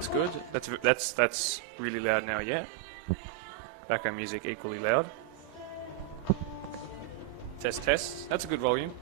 That's good. That's really loud now, yeah. Background music equally loud. Test, test. That's a good volume.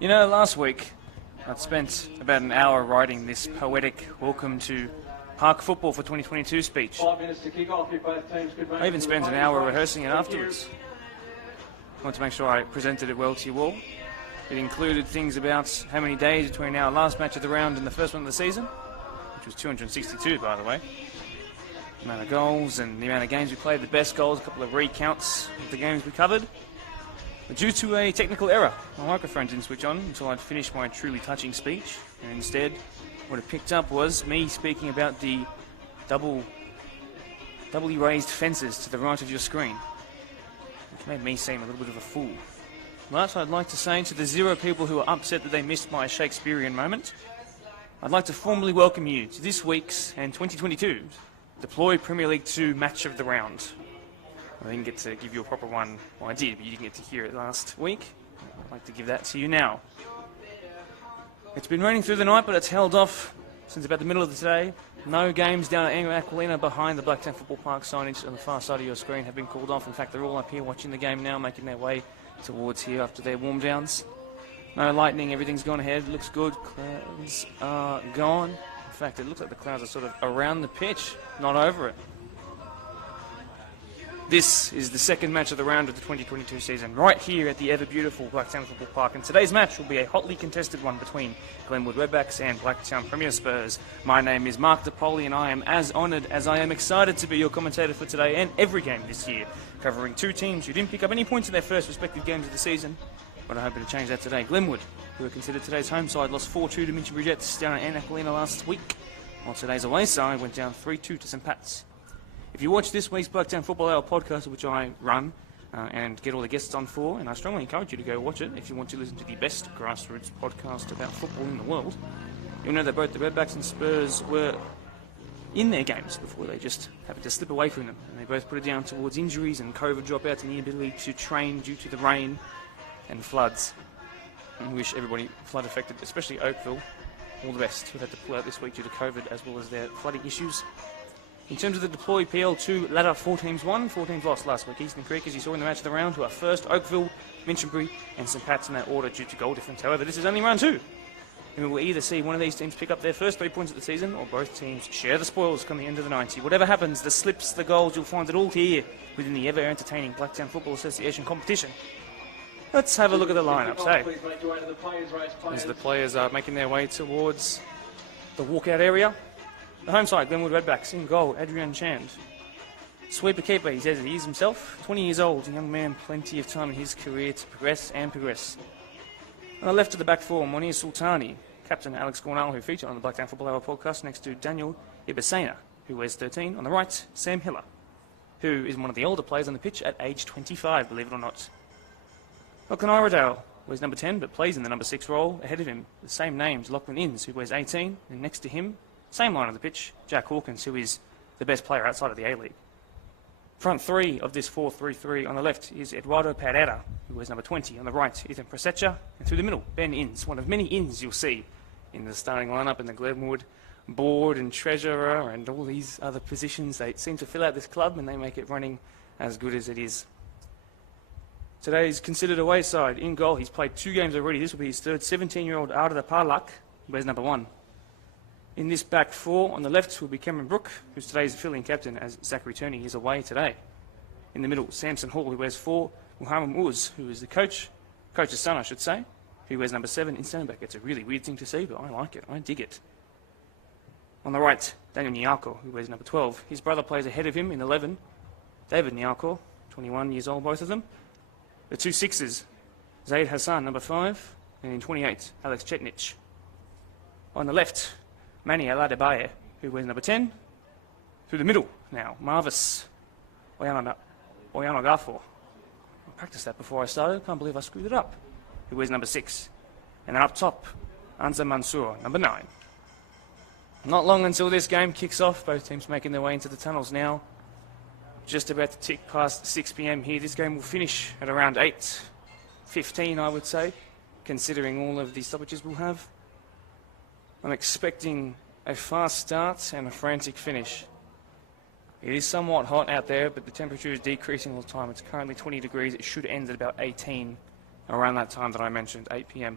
You know, last week I'd spent about an hour writing this poetic welcome to Park Football for 2022 speech. 5 minutes to kick off. Both teams could I even spent an hour rehearsing it afterwards. I want to make sure I presented it well to you all. It included things about how many days between our last match of the round and the first one of the season, which was 262, by the way. The amount of goals and the amount of games we played, the best goals, a couple of recounts of the games we covered. But due to a technical error, my microphone didn't switch on until I'd finished my truly touching speech, and instead what it picked up was me speaking about the doubly raised fences to the right of your screen, which made me seem a little bit of a fool. But I'd like to say to the 0 people who are upset that they missed my Shakespearean moment, I'd like to formally welcome you to this week's and 2022's Deploy Premier League 2 Match of the Round. I didn't get to give you a proper one. Well, I did, but you didn't get to hear it last week. I'd like to give that to you now. It's been raining through the night, but it's held off since about the middle of the day. No games down at Aquilina behind the Blacktown Football Park signage on the far side of your screen have been called off. In fact, they're all up here watching the game now, making their way towards here after their warm downs. No lightning, everything's gone ahead. It looks good. Clouds are gone. In fact, it looks like the clouds are sort of around the pitch, not over it. This is the second match of the round of the 2022 season, right here at the ever-beautiful Blacktown Football Park. And today's match will be a hotly contested one between Glenwood Redbacks and Blacktown Premier Spurs. My name is Mark DePoli, and I am as honoured as I am excited to be your commentator for today and every game this year, covering two teams who didn't pick up any points in their first respective games of the season, but I'm hoping to change that today. Glenwood, who are considered today's home side, lost 4-2 to Minchinbury Jets down at Aquilina last week, while today's away side went down 3-2 to St Pat's. If you watch this week's Blacktown Football Hour podcast, which I run and get all the guests on for, and I strongly encourage you to go watch it if you want to listen to the best grassroots podcast about football in the world, you'll know that both the Redbacks and Spurs were in their games before they just happened to slip away from them. And they both put it down towards injuries and COVID dropouts and the inability to train due to the rain and floods. I wish everybody flood affected, especially Oakville, all the best who had to pull out this week due to COVID as well as their flooding issues. In terms of the Deploy PL2 ladder, 4 teams won, 4 teams lost last week. Eastern Creek, as you saw in the match of the round, who are first, Oakville, Minchinbury and St Pat's in that order due to goal difference. However, this is only round 2. And we will either see one of these teams pick up their first 3 points of the season, or both teams share the spoils come the end of the 90. Whatever happens, the slips, the goals, you'll find it all here within the ever-entertaining Blacktown Football Association competition. Let's have a look at the lineups, as the players are making their way towards the walkout area. The home side, Glenwood Redbacks, in goal, Adrian Chand. Sweeper keeper, he says he is himself, 20 years old, a young man, plenty of time in his career to progress and progress. On the left of the back four, Monir Sultani, captain Alex Gornal, who featured on the Blacktown Football Hour podcast, next to Daniel Ibasena, who wears 13. On the right, Sam Hiller, who is one of the older players on the pitch at age 25, believe it or not. Lachlan Iredale wears number 10, but plays in the number 6 role. Ahead of him, the same names, Lachlan Innes, who wears 18, and next to him, Same line of the pitch, Jack Hawkins, who is the best player outside of the A-League. Front three of this 4-3-3 on the left is Eduardo Pereira, who wears number 20. On the right, Ethan Presecha. And through the middle, Ben Inns, one of many Inns you'll see in the starting lineup in the Glenwood board and treasurer and all these other positions. They seem to fill out this club and they make it running as good as it is. Today he's considered away side. In goal, he's played 2 games already. This will be his third. 17-year-old Arda Parlak, wears number 1. In this back 4 on the left will be Cameron Brook, who's today's fill-in captain as Zachary Turney is away today. In the middle, Samson Hall, who wears 4. Muhammad Uz, who is the coach's son, I should say, who wears number 7 in centre back. It's a really weird thing to see, but I like it. I dig it. On the right, Daniel Nyarko, who wears number 12. His brother plays ahead of him in 11. David Nyarko, 21 years old, both of them. The 2 sixes, Zaid Hassan, number 5, and in 28, Alex Chetnich. On the left, Manny Aladebaye, who wears number 10. Through the middle now, Marvis Oyanogafo. I practiced that before I started. Can't believe I screwed it up. Who wears number 6. And then up top, Anza Mansour, number 9. Not long until this game kicks off. Both teams making their way into the tunnels now. Just about to tick past 6 p.m. here. This game will finish at around 8:15, I would say, considering all of the stoppages we'll have. I'm expecting a fast start and a frantic finish. It is somewhat hot out there, but the temperature is decreasing all the time. It's currently 20 degrees. It should end at about 18, around that time that I mentioned, 8 p.m.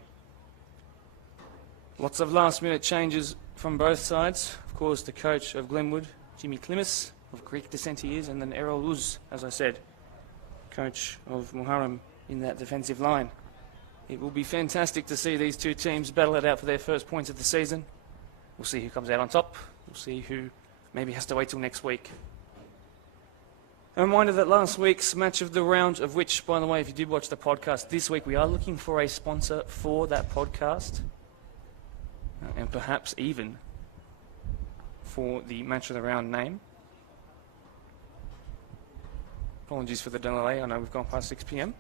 Lots of last-minute changes from both sides. Of course, the coach of Glenwood, Jimmy Klimas, of Greek descent he is, and then Errol Uz, as I said, coach of Muharrem in that defensive line. It will be fantastic to see these 2 teams battle it out for their first points of the season. We'll see who comes out on top. We'll see who maybe has to wait till next week. A reminder that last week's match of the round, of which, by the way, if you did watch the podcast this week, we are looking for a sponsor for that podcast. And perhaps even for the match of the round name. Apologies for the delay. I know we've gone past 6 p.m.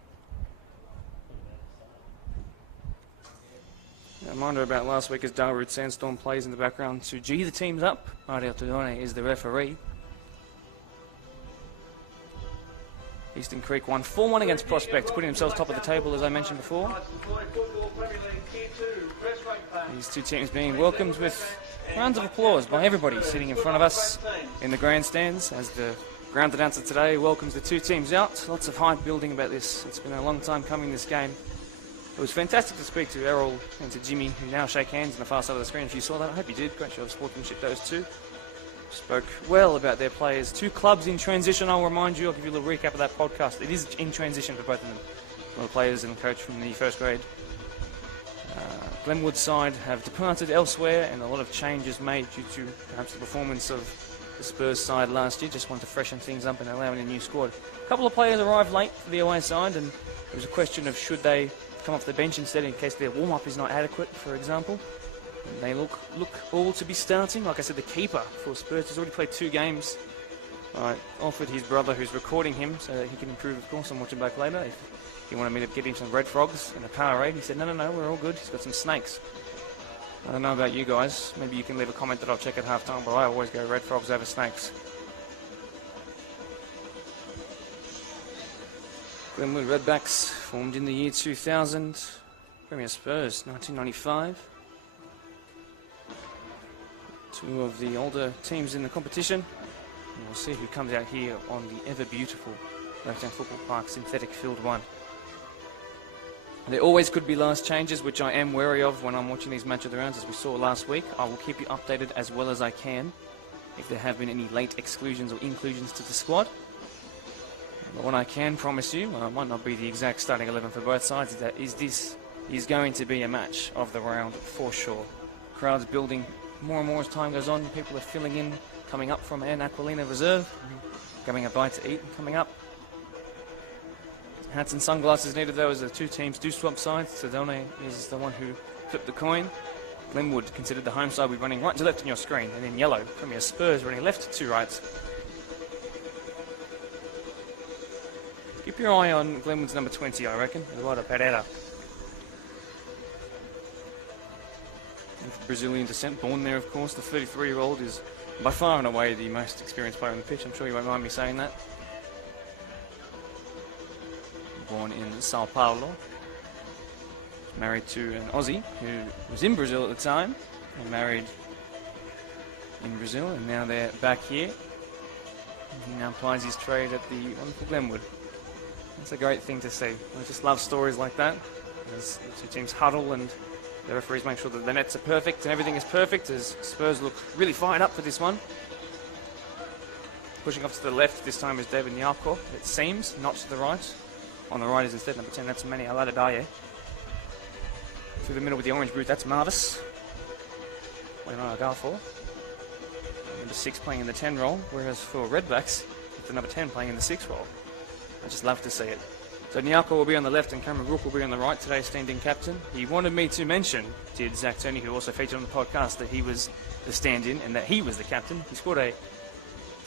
A reminder about last week as Darwood Sandstorm plays in the background to G the teams up. Ariel Tudone is the referee. Eastern Creek won 4-1 against Prospect, putting themselves top of the table as I mentioned before. These 2 teams being welcomed with rounds of applause by everybody sitting in front of us in the grandstands as the ground announcer today welcomes the 2 teams out. Lots of hype building about this. It's been a long time coming, this game. It was fantastic to speak to Errol and to Jimmy, who now shake hands on the far side of the screen. If you saw that, I hope you did. Great show of sportsmanship, those 2. Spoke well about their players. 2 clubs in transition, I'll remind you. I'll give you a little recap of that podcast. It is in transition for both of them. All the players and coach from the first grade. Glenwood side have departed elsewhere, and a lot of changes made due to perhaps the performance of the Spurs side last year. Just wanted to freshen things up and allow in a new squad. A couple of players arrived late for the away side, and it was a question of should they come off the bench instead in case their warm-up is not adequate, for example. And they look all to be starting. Like I said, the keeper for Spurs has already played 2 games. I offered his brother, who's recording him, so that he can improve, of course. I'm watching back later. If he wanted me to get him some red frogs in a Powerade, he said, no, we're all good. He's got some snakes. I don't know about you guys. Maybe you can leave a comment that I'll check at half-time, but I always go red frogs over snakes. Glenwood Redbacks, formed in the year 2000. Premier Spurs, 1995. 2 of the older teams in the competition. And we'll see who comes out here on the ever-beautiful Blacktown Football Park Synthetic Field 1. There always could be last changes, which I am wary of when I'm watching these match of the rounds, as we saw last week. I will keep you updated as well as I can if there have been any late exclusions or inclusions to the squad. But what I can promise you, well, it might not be the exact starting 11 for both sides, this is going to be a match of the round for sure. Crowds building more and more as time goes on. People are filling in, coming up from Ann Aquilina Reserve, getting a bite to eat and coming up. Hats and sunglasses needed though as the 2 teams do swap sides. Sedone is the one who flipped the coin. Glenwood, considered the home side, will be running right to left on your screen, and in yellow, Premier Spurs running left to right. Keep your eye on Glenwood's number 20, I reckon, Eduardo Pereira. With Brazilian descent, born there, of course. The 33-year-old is by far and away the most experienced player on the pitch. I'm sure you won't mind me saying that. Born in Sao Paulo. Married to an Aussie who was in Brazil at the time. And married in Brazil, and now they're back here. He now plies his trade at the wonderful Glenwood. It's a great thing to see. I just love stories like that. As the two teams huddle and the referees make sure that the nets are perfect and everything is perfect, as Spurs look really fired up for this one. Pushing off to the left this time is David Nyarko, it seems, not to the right. On the right is instead number 10, that's Manny Aladadaye. Through the middle with the orange boot, that's Marvis. Leonardo Garfor. Number 6 playing in the 10 role, whereas for Redbacks, the number 10 playing in the 6 role. I just love to see it. So Nyarko will be on the left and Cameron Rook will be on the right today, stand-in captain. He wanted me to mention, did Zach Turney, who also featured on the podcast, that he was the stand-in and that he was the captain. He scored a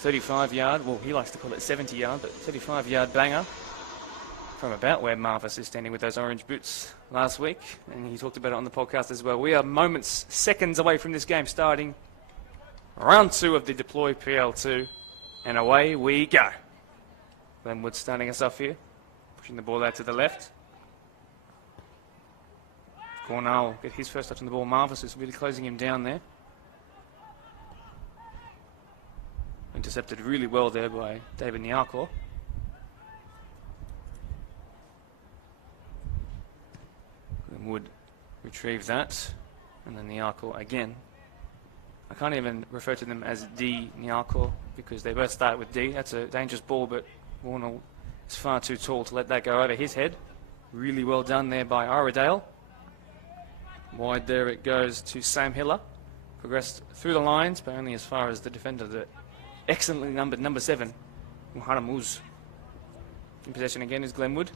35-yard, well, he likes to call it 70-yard, but 35-yard banger from about where Marvis is standing with those orange boots last week, and he talked about it on the podcast as well. We are moments, seconds away from this game starting. Round 2 of the Deploy PL2, and away we go. Glenwood starting us off here, pushing the ball out to the left. Cornell will get his first touch on the ball. Marvis is really closing him down there. Intercepted really well there by David Nyarko. Glenwood retrieve that, and then Nyarko again. I can't even refer to them as D Nyarko because they both start with D. That's a dangerous ball, but Warner is far too tall to let that go over his head. Really well done there by Iredale. Wide there it goes to Sam Hiller. Progressed through the lines, but only as far as the defender, the excellently numbered number 7, Muharamuz. In possession again is Glenwood.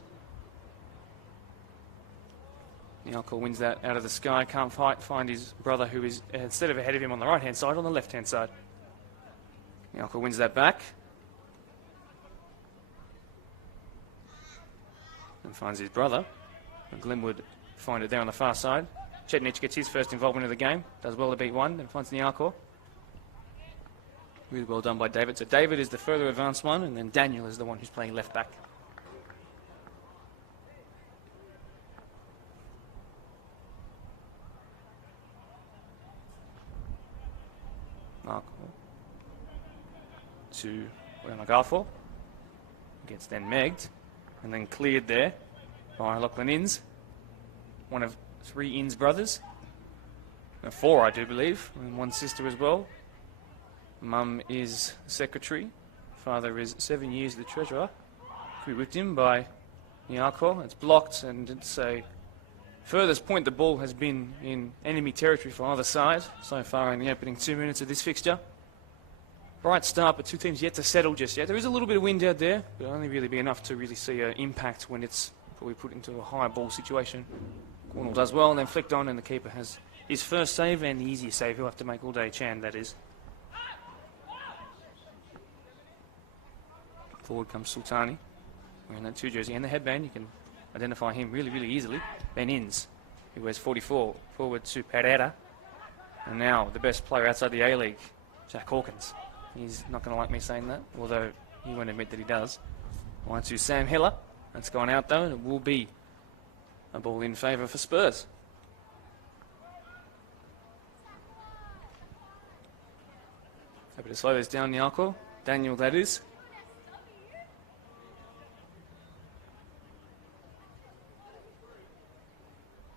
Nyarko wins that out of the sky. Can't find his brother, who is instead of ahead of him on the right-hand side, on the left-hand side. Nyarko wins that back. And finds his brother. And Glenwood find it there on the far side. Chetnich gets his first involvement of the game. Does well to beat one, and finds Nyarko. Really well done by David. So David is the further advanced one, and then Daniel is the one who's playing left back. To Garfor. Gets then megged and then cleared there by Lachlan Inns, one of 3 Inns brothers. 4, I do believe, and 1 sister as well. Mum is secretary, father is 7 years the treasurer. We whipped him by Nyarko. It's blocked, and it's a furthest point the ball has been in enemy territory for either side so far in the opening 2 minutes of this fixture. Bright start, but 2 teams yet to settle just yet. There is a little bit of wind out there, but it'll only really be enough to really see an impact when it's probably put into a high ball situation. Cornell does well, and then flicked on, and the keeper has his first save and the easiest save he'll have to make all day. Chan, that is. Forward comes Sultani, wearing that 2 jersey and the headband. You can identify him really, really easily. Ben Inns, who wears 44, forward to Pereira. And now the best player outside the A-League, Jack Hawkins. He's not going to like me saying that, although he won't admit that he does. One to Sam Hiller. That's gone out though, and it will be a ball in favour for Spurs. Happy to slow this down, Nyarko. Daniel, that is.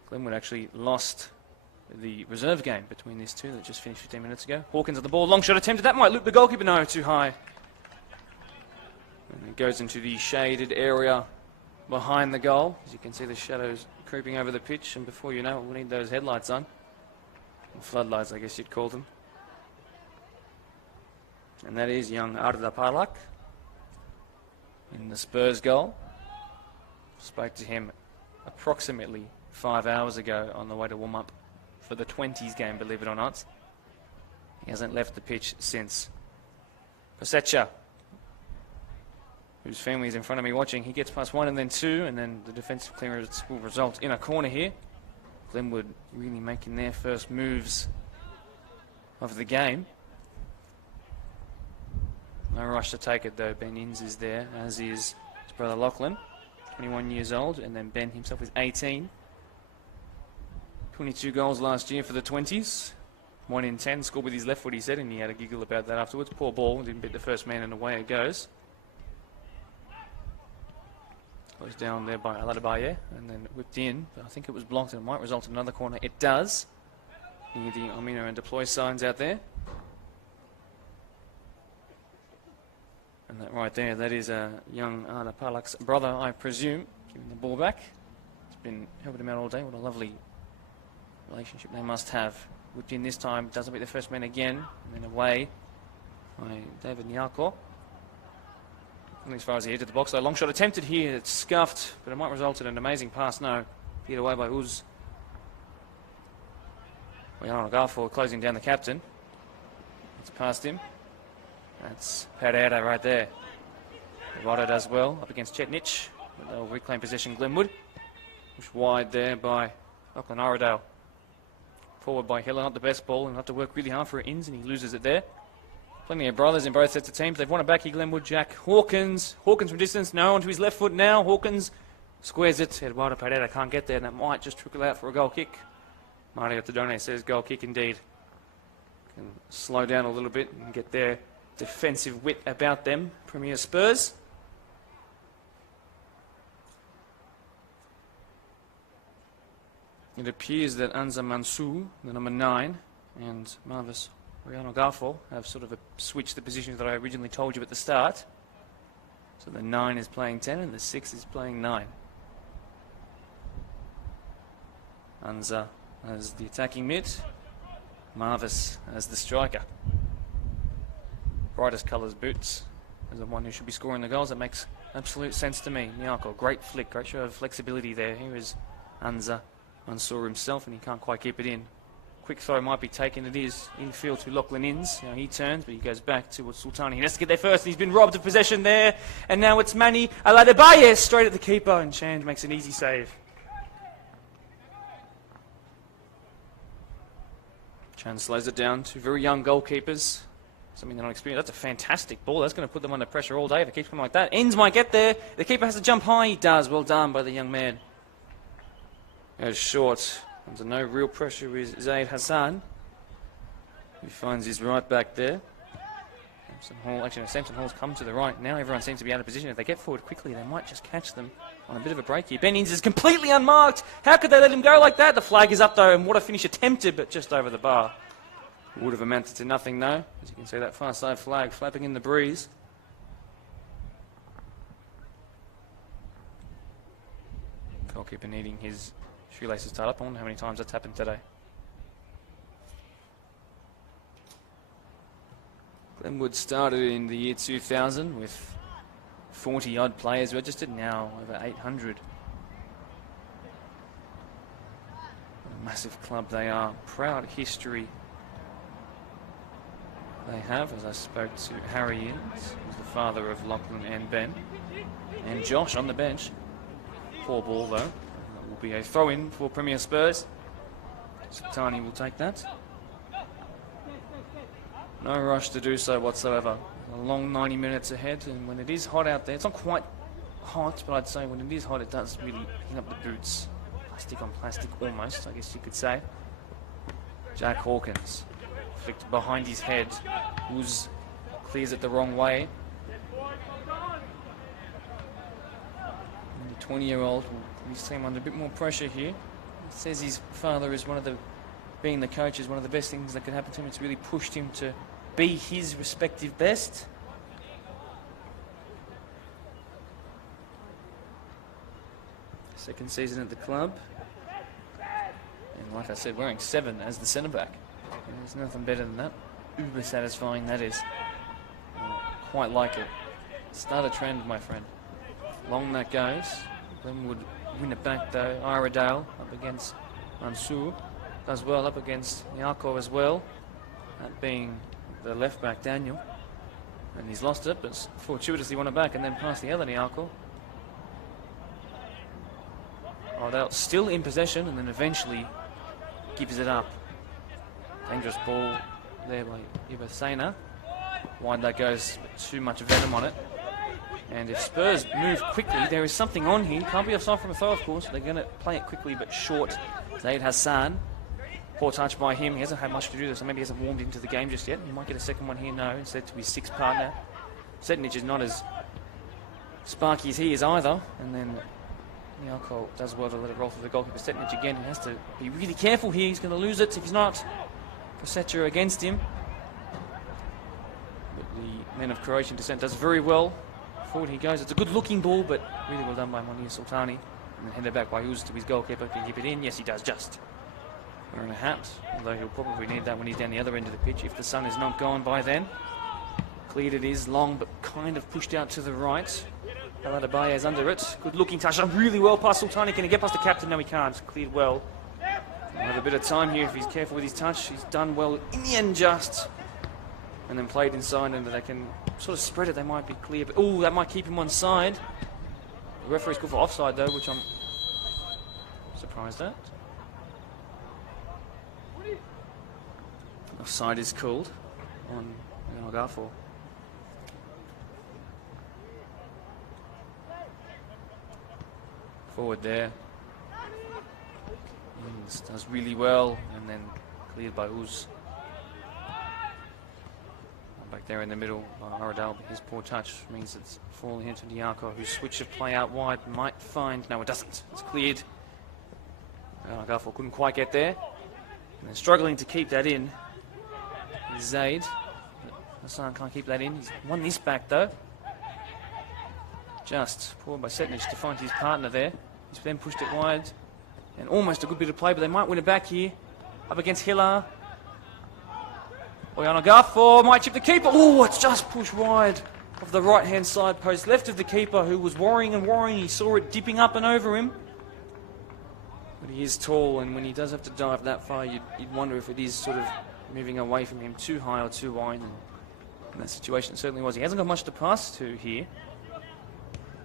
Glenwood actually lost the reserve game between these two that just finished 15 minutes ago. Hawkins on the ball, long shot attempted. That might loop the goalkeeper. No, too high. And it goes into the shaded area behind the goal. As you can see, the shadows creeping over the pitch, and before you know it, we'll need those headlights on. Or floodlights, I guess you'd call them. And that is young Arda Parlak in the Spurs goal. Spoke to him approximately 5 hours ago on the way to warm up for the 20s game, believe it or not. He hasn't left the pitch since. Kosecha, whose family is in front of me watching, he gets past 1 and then 2, and then the defensive clearance will result in a corner here. Glenwood really making their first moves of the game. No rush to take it though. Ben Inns is there, as is his brother Lachlan, 21 years old, and then Ben himself is 18. 22 goals last year for the 20s. 1 in 10 scored with his left foot, he said, and he had a giggle about that afterwards. Poor ball, didn't beat the first man, and away it goes. Closed down there by Aladabaye, and then whipped in, but I think it was blocked, and it might result in another corner. It does, near the Amino and deploy signs out there. And that right there, that is a young Arda Palak's brother, I presume, giving the ball back. He's been helping him out all day. What a lovely relationship they must have. Whipped in this time, doesn't beat the first man again, and then away by David Nyako. Only as far as he entered the box, though. Long shot attempted here, it's scuffed, but it might result in an amazing pass. No, hit away by Uz. Well, Garfor closing down the captain. It's past him. That's Pereira right there. Righto does well up against Chetnich. They'll reclaim possession. Glenwood. Push wide there by Lachlan Iredale. Forward by Hiller, not the best ball, and have to work really hard for it ins, and he loses it there. Plenty of brothers in both sets of teams. They've won it back here, Glenwood. Jack Hawkins. Hawkins from distance. No, onto his left foot now. Hawkins squares it. Eduardo Pereira can't get there, and that might just trickle out for a goal kick. Mario Tadone says goal kick indeed. Can slow down a little bit and get their defensive wit about them. Premier Spurs. It appears that Anza Mansour, the number 9, and Marvis Riano Garfo have sort of switched the positions that I originally told you at the start. So the 9 is playing 10 and the 6 is playing 9. Anza as the attacking mid, Marvis as the striker. Brightest colours boots as the one who should be scoring the goals. That makes absolute sense to me. Nyako, great flick, great show of flexibility there. Here is Anza Mansour himself, and he can't quite keep it in. Quick throw might be taken. It is infield to Lachlan Inns. Now he turns, but he goes back to Sultani. He has to get there first, and he's been robbed of possession there. And now it's Manny Aladabaye straight at the keeper, and Chand makes an easy save. Chand slows it down. Two very young goalkeepers. Something they're not experienced. That's a fantastic ball. That's going to put them under pressure all day if it keeps coming like that. Inns might get there. The keeper has to jump high. He does. Well done by the young man. Goes short. Under no real pressure is Zaid Hassan. He finds his right back there. Samson Hall's come to the right. Now everyone seems to be out of position. If they get forward quickly, they might just catch them on a bit of a break here. Ben Inns is completely unmarked. How could they let him go like that? The flag is up though, and what a finish attempted, but just over the bar. Would have amounted to nothing though. As you can see, that far side flag flapping in the breeze. Goalkeeper needing his shoelaces tied up. I wonder how many times that's happened today. Glenwood started in the year 2000 with 40 odd players registered, now over 800. A massive club they are. Proud history they have, as I spoke to Harry Inns, who's the father of Lachlan and Ben, and Josh on the bench. Poor ball though. That will be a throw-in for Premier Spurs. Sultani will take that. No rush to do so whatsoever. A long 90 minutes ahead, and when it is hot out there, it's not quite hot, but I'd say when it is hot, it does really heat up the boots. Plastic on plastic almost, I guess you could say. Jack Hawkins flicked behind his head. Uz clears it the wrong way. And the 20-year-old will seem under a bit more pressure here. He says his father is being the coach is one of the best things that could happen to him. It's really pushed him to be his respective best. Second season at the club. And like I said, wearing 7 as the centre-back. There's nothing better than that. Uber satisfying, that is. Quite like it. Start a trend, my friend. Long that goes. Glenwood win it back though. Iredale up against Mansour. Does well up against Nyako as well. That being the left back, Daniel. And he's lost it, but fortuitously won it back and then past the other Nyako. Oh, they're still in possession, and then eventually gives it up. Dangerous ball there by Ibasena. Wide that goes, but too much venom on it. And if Spurs move quickly, there is something on here. Can't be offside from a throw, of course. They're going to play it quickly but short. Zaid Hassan. Poor touch by him. He hasn't had much to do with this, so maybe he hasn't warmed into the game just yet. He might get a second one here, no, instead to his sixth partner. Setnic is not as sparky as he is either. And then Nyarko does well to let it roll through the goalkeeper. Setnic again, he has to be really careful here. He's going to lose it if he's not. Prosecha against him. But the man of Croatian descent does very well. Forward he goes. It's a good looking ball, but really well done by Monir Sultani. And then headed back by Uz to his goalkeeper. Can he keep it in? Yes, he does, just. Wearing a hat, although he'll probably need that when he's down the other end of the pitch if the sun is not gone by then. Cleared it is, long but kind of pushed out to the right. Aladabaye is under it. Good looking touch, done really well past Sultani. Can he get past the captain? No, he can't. Cleared well. He'll have a bit of time here if he's careful with his touch. He's done well in the end, just. And then played inside, and they can sort of spread it. They might be clear, but oh, that might keep him on side. The referee's called for offside though, which I'm surprised at. Offside is called on Algarfo. Forward there. Does really well, and then cleared by Uz. Back there in the middle by Aradal, but his poor touch means it's falling into Nyarko, whose switch of play out wide might find. No, it doesn't. It's cleared. Algarfo couldn't quite get there. And then struggling to keep that in. Zaid. Hassan can't keep that in. He's won this back though. Just forward by Setnic to find his partner there. He's then pushed it wide. And almost a good bit of play, but they might win it back here. Up against Hiller. Oyana Garfor might chip the keeper. Oh, it's just pushed wide of the right-hand side post. Left of the keeper who was worrying and worrying. He saw it dipping up and over him. But he is tall, and when he does have to dive that far, you'd wonder if it is sort of moving away from him too high or too wide. And in that situation, it certainly was. He hasn't got much to pass to here.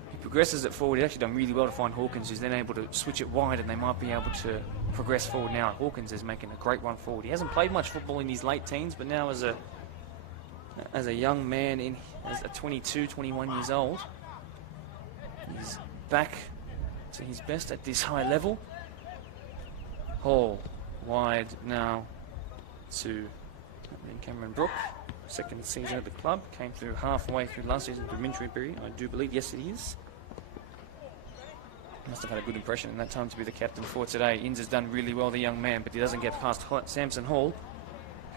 He progresses it forward. He's actually done really well to find Hawkins, who's then able to switch it wide, and they might be able to progress forward now. Hawkins is making a great run forward. He hasn't played much football in his late teens, but now as a young man, as a 22, 21 years old, he's back to his best at this high level. Hall wide now to Cameron Brook, second season at the club, came through halfway through last season to Minchbury, I do believe. Yes, it is. Must have had a good impression in that time to be the captain for today. Inns has done really well, the young man, but he doesn't get past Samson Hall,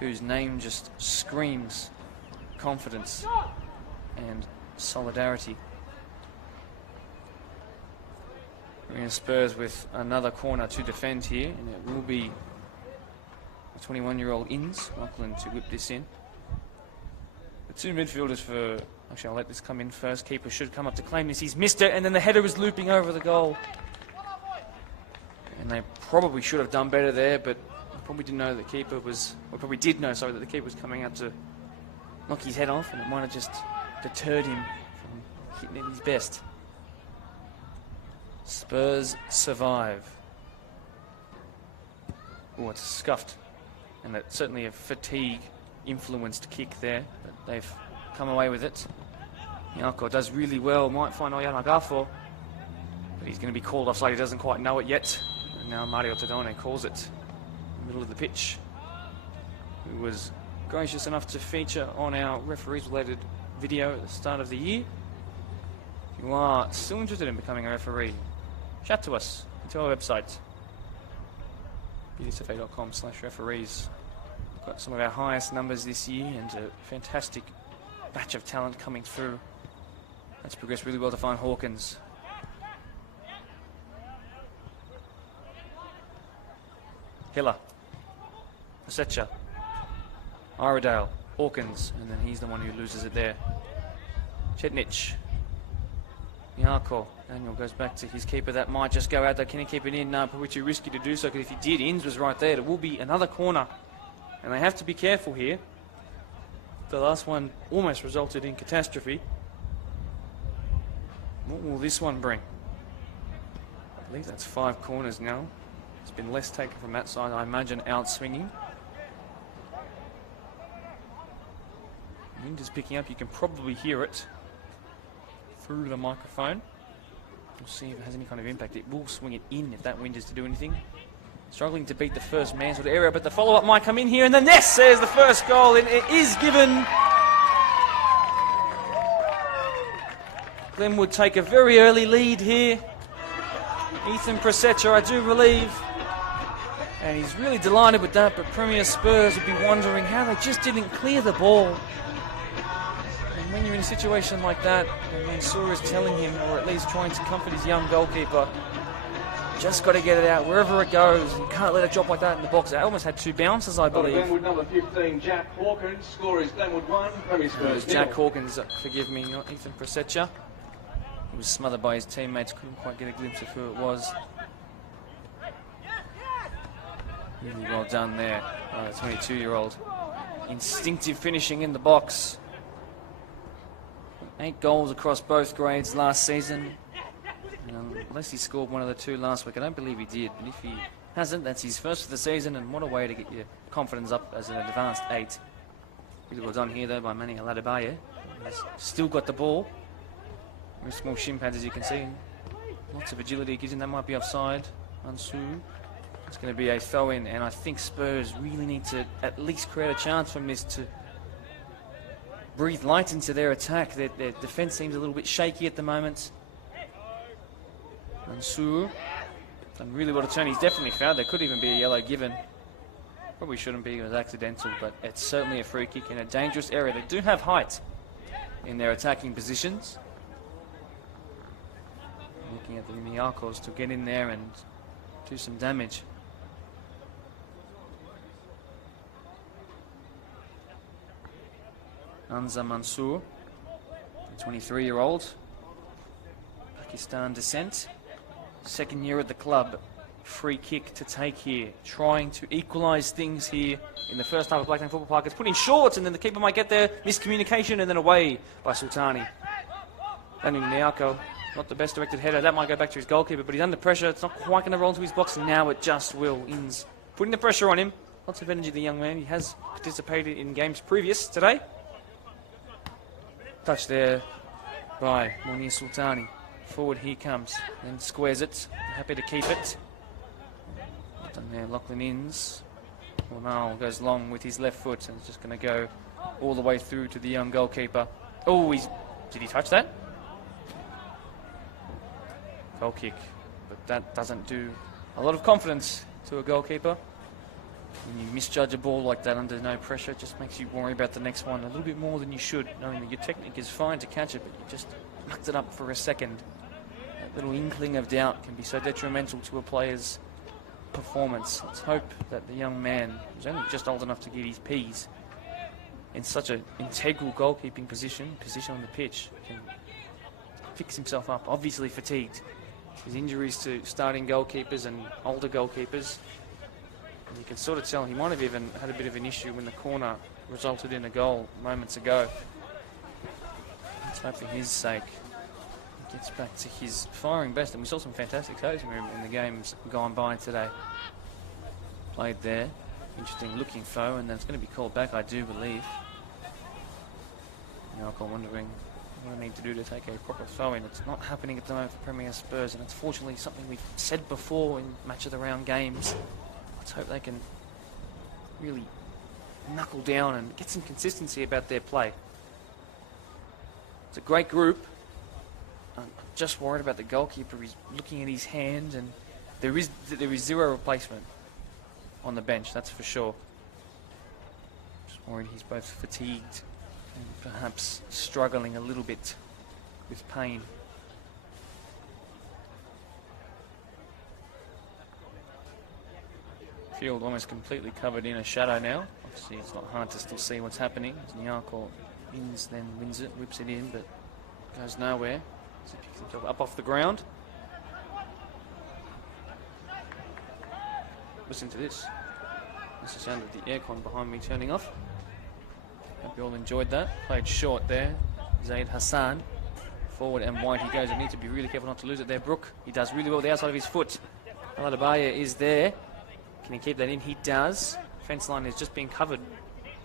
whose name just screams confidence and solidarity. Spurs with another corner to defend here, and it will be a 21-year-old Inns, Lachlan, to whip this in. The two midfielders for... Actually, I'll let this come in first. Keeper should come up to claim this. He's missed it, and then the header is looping over the goal. And they probably should have done better there, but probably didn't know the keeper was... Or probably did know, sorry, that the keeper was coming out to knock his head off, and it might have just deterred him from hitting it his best. Spurs survive. Oh, it's scuffed. And that's certainly a fatigue-influenced kick there, but they've come away with it. Nyarko does really well, might find Oyana Garfor, but he's going to be called offside. He doesn't quite know it yet. And now Mario Tadone calls it in the middle of the pitch, who was gracious enough to feature on our referees-related video at the start of the year. If you are still interested in becoming a referee, chat to us to our website, bdsfa.com/referees. We've got some of our highest numbers this year and a fantastic batch of talent coming through. That's progressed really well to find Hawkins. Hiller, Prosecha, Iredale, Hawkins, and then he's the one who loses it there. Chetnich, Nyarko. Daniel goes back to his keeper. That might just go out there. Can he keep it in? No, probably too risky to do so, because if he did, Inns was right there. It will be another corner, and they have to be careful here. The last one almost resulted in catastrophe. What will this one bring? I believe that's 5 corners now. It's been less taken from that side, I imagine, out swinging. Wind is picking up. You can probably hear it through the microphone. We'll see if it has any kind of impact. It will swing it in if that wind is to do anything. Struggling to beat the first man sort of area, but the follow-up might come in here, and then yes, there's the first goal. It is given. Glenwood take a very early lead here. Ethan Presecha, I do believe. And he's really delighted with that, but Premier Spurs would be wondering how they just didn't clear the ball. And when you're in a situation like that, and Mansour is telling him, or at least trying to comfort his young goalkeeper, just got to get it out wherever it goes. You can't let it drop like that in the box. It almost had 2 bounces, I believe. Glenwood number 15, Jack Hawkins. Score is Glenwood 1, Premier Spurs 0. Jack Hawkins, forgive me, not Ethan Presecha. He was smothered by his teammates, couldn't quite get a glimpse of who it was. Really well done there, the 22-year-old. Instinctive finishing in the box. 8 goals across both grades last season. Unless he scored one of the 2 last week, I don't believe he did. But if he hasn't, that's his first of the season, and what a way to get your confidence up as an advanced 8. Really well done here, though, by Manny Aladabaye. He's still got the ball. Very small shin pads, as you can see. Lots of agility. Gives him that might be offside. Mansour. It's going to be a throw-in, and I think Spurs really need to at least create a chance from this to breathe light into their attack. Their defence seems a little bit shaky at the moment. Mansour done really well to turn. He's definitely fouled. There could even be a yellow given. Probably shouldn't be. It was accidental, but it's certainly a free kick in a dangerous area. They do have height in their attacking positions. Looking at the Miyakos to get in there and do some damage. Anza Mansour, the 23-year-old, Pakistan descent. 2nd year at the club. Free kick to take here. Trying to equalise things here in the first half of Blacktown Football Park. It's put in short, and then the keeper might get there. Miscommunication, and then away by Sultani. Landing Niako. Not the best directed header. That might go back to his goalkeeper, but he's under pressure. It's not quite going to roll into his box, and now it just will. Ins putting the pressure on him. Lots of energy, the young man. He has participated in games previous today. Touch there by Munir Sultani. Forward he comes, then squares it. Happy to keep it. Done there, Lachlan Inns. Well, now goes long with his left foot, and it's just going to go all the way through to the young goalkeeper. Oh, did he touch that? Goal kick, but that doesn't do a lot of confidence to a goalkeeper. When you misjudge a ball like that under no pressure, it just makes you worry about the next one a little bit more than you should, knowing that your technique is fine to catch it, but you just mucked it up for a second. That little inkling of doubt can be so detrimental to a player's performance. Let's hope that the young man, who's only just old enough to get his P's, in such an integral goalkeeping position on the pitch, can fix himself up. Obviously fatigued. His injuries to starting goalkeepers and older goalkeepers. And you can sort of tell he might have even had a bit of an issue when the corner resulted in a goal moments ago. Let's hope for his sake he gets back to his firing best. And we saw some fantastic saves from him in the games gone by today. Played there. Interesting looking foe, and that's going to be called back, I do believe. Now I'm wondering what I need to do to take a proper throw-in. It's not happening at the moment for Premier Spurs, and it's fortunately something we've said before in match of the round games. Let's hope they can really knuckle down and get some consistency about their play. It's a great group. I'm just worried about the goalkeeper. He's looking at his hand, and there is zero replacement on the bench, that's for sure. Just worried he's both fatigued and perhaps struggling a little bit with pain. Field almost completely covered in a shadow now. Obviously it's not hard to still see what's happening. As Nyarko wins, then wins it, whips it in, but goes nowhere. So he picks himself up off the ground. Listen to this. This is the sound of the aircon behind me turning off. Hope you all enjoyed that. Played short there. Zaid Hassan. Forward and wide he goes. I need to be really careful not to lose it there. Brook, he does really well with the outside of his foot. Aladabaya is there. Can he keep that in? He does. Fence line is just being covered,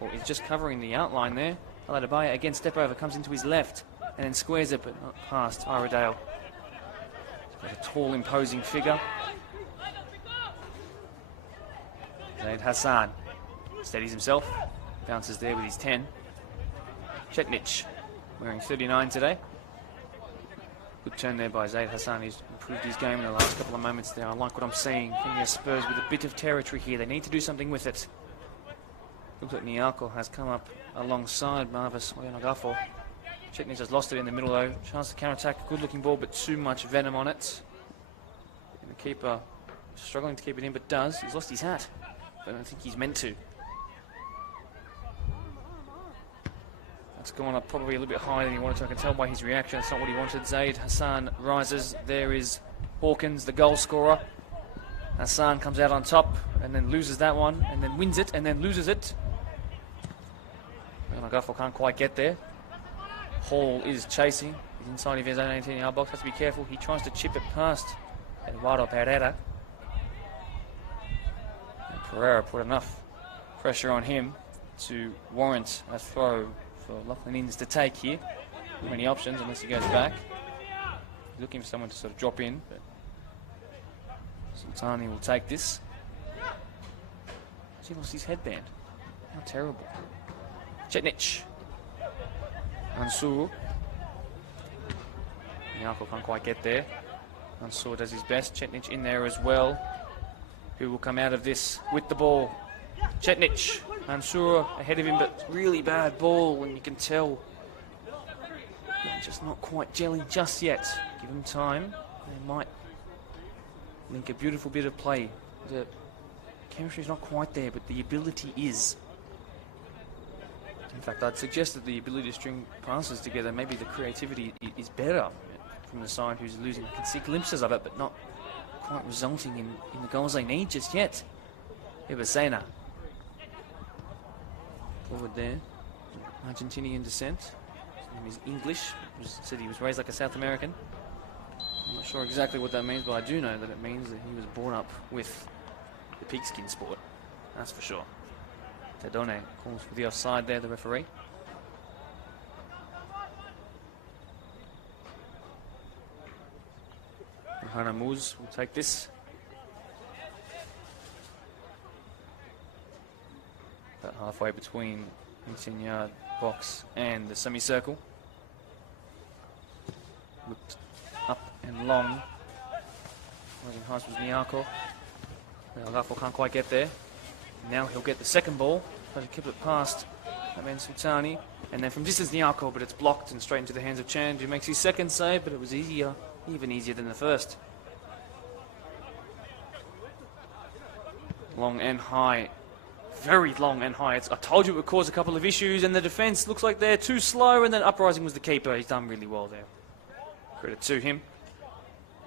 or is just covering the outline there. Aladabaya again, step over, comes into his left, and then squares it, but not past Iredale. He's got a tall, imposing figure. Zaid Hassan steadies himself, bounces there with his 10. Chetnich, wearing 39 today. Good turn there by Zaid Hassan. He's improved his game in the last couple of moments there. I like what I'm seeing. Premier Spurs with a bit of territory here. They need to do something with it. Looks like Nyarko has come up alongside Marvis Oyanagafo. Chetnich has lost it in the middle though. Chance to counter-attack. Good looking ball, but too much venom on it. And the keeper struggling to keep it in, but does. He's lost his hat. I don't think he's meant to. It's gone up probably a little bit higher than he wanted to. I can tell by his reaction it's not what he wanted. Zaid Hassan rises. There is Hawkins, the goal scorer. Hassan comes out on top and then loses that one and then wins it and then loses it. Nagafo can't quite get there. Hall is chasing. He's inside of his own 18-yard box. Has to be careful. He tries to chip it past Eduardo Pereira. And Pereira put enough pressure on him to warrant a throw for Lachlan Innes to take here. Not many options unless he goes back. He's looking for someone to sort of drop in, but Sultani will take this. He lost his headband. How terrible. Chetnich. Mansour. Nyarko can't quite get there. Mansour does his best. Chetnich in there as well. Who will come out of this with the ball? Chetnich. Mansour ahead of him, but really bad ball, and you can tell they're just not quite gelling just yet. Give them time. They might link a beautiful bit of play. The chemistry is not quite there, but the ability is. In fact, I'd suggest that the ability to string passes together, maybe the creativity is better from the side who's losing. I can see glimpses of it, but not quite resulting in the goals they need just yet. Ibasena. Forward there, Argentinian descent. His name is English. Said he was raised like a South American. I'm not sure exactly what that means, but I do know that it means that he was born up with the pigskin sport. That's for sure. Tadone calls for the offside there, the referee. Hana Muz will take this. About halfway between 18-yard box and the semicircle. Looked up and long. Rising highest was Nyarko. Agafo can't quite get there. Now he'll get the second ball. Try to keep it past Ahmed Sultani. And then from distance Nyarko, but it's blocked and straight into the hands of Chand, who makes his second save, but it was easier, even easier than the first. Long and high. Very long and high. I told you it would cause a couple of issues, and the defence looks like they're too slow, and then Uprising was the keeper. He's done really well there. Credit to him.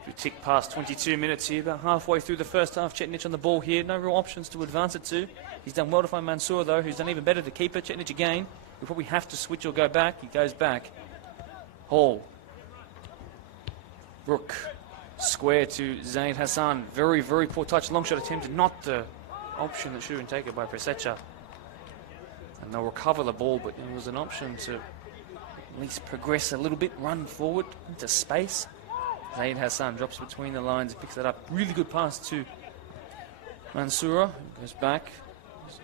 We tick past 22 minutes here, about halfway through the first half. Chetnich on the ball here. No real options to advance it to. He's done well to find Mansour, though, who's done even better to keep it. Chetnich again. He'll probably have to switch or go back. He goes back. Hall. Brook. Square to Zaid Hassan. Very, very poor touch. Long shot attempt. Not the option that should have been taken by Presecha. And they'll recover the ball, but there was an option to at least progress a little bit, run forward into space. Zaid Hassan drops between the lines, picks that up. Really good pass to Mansour. Goes back.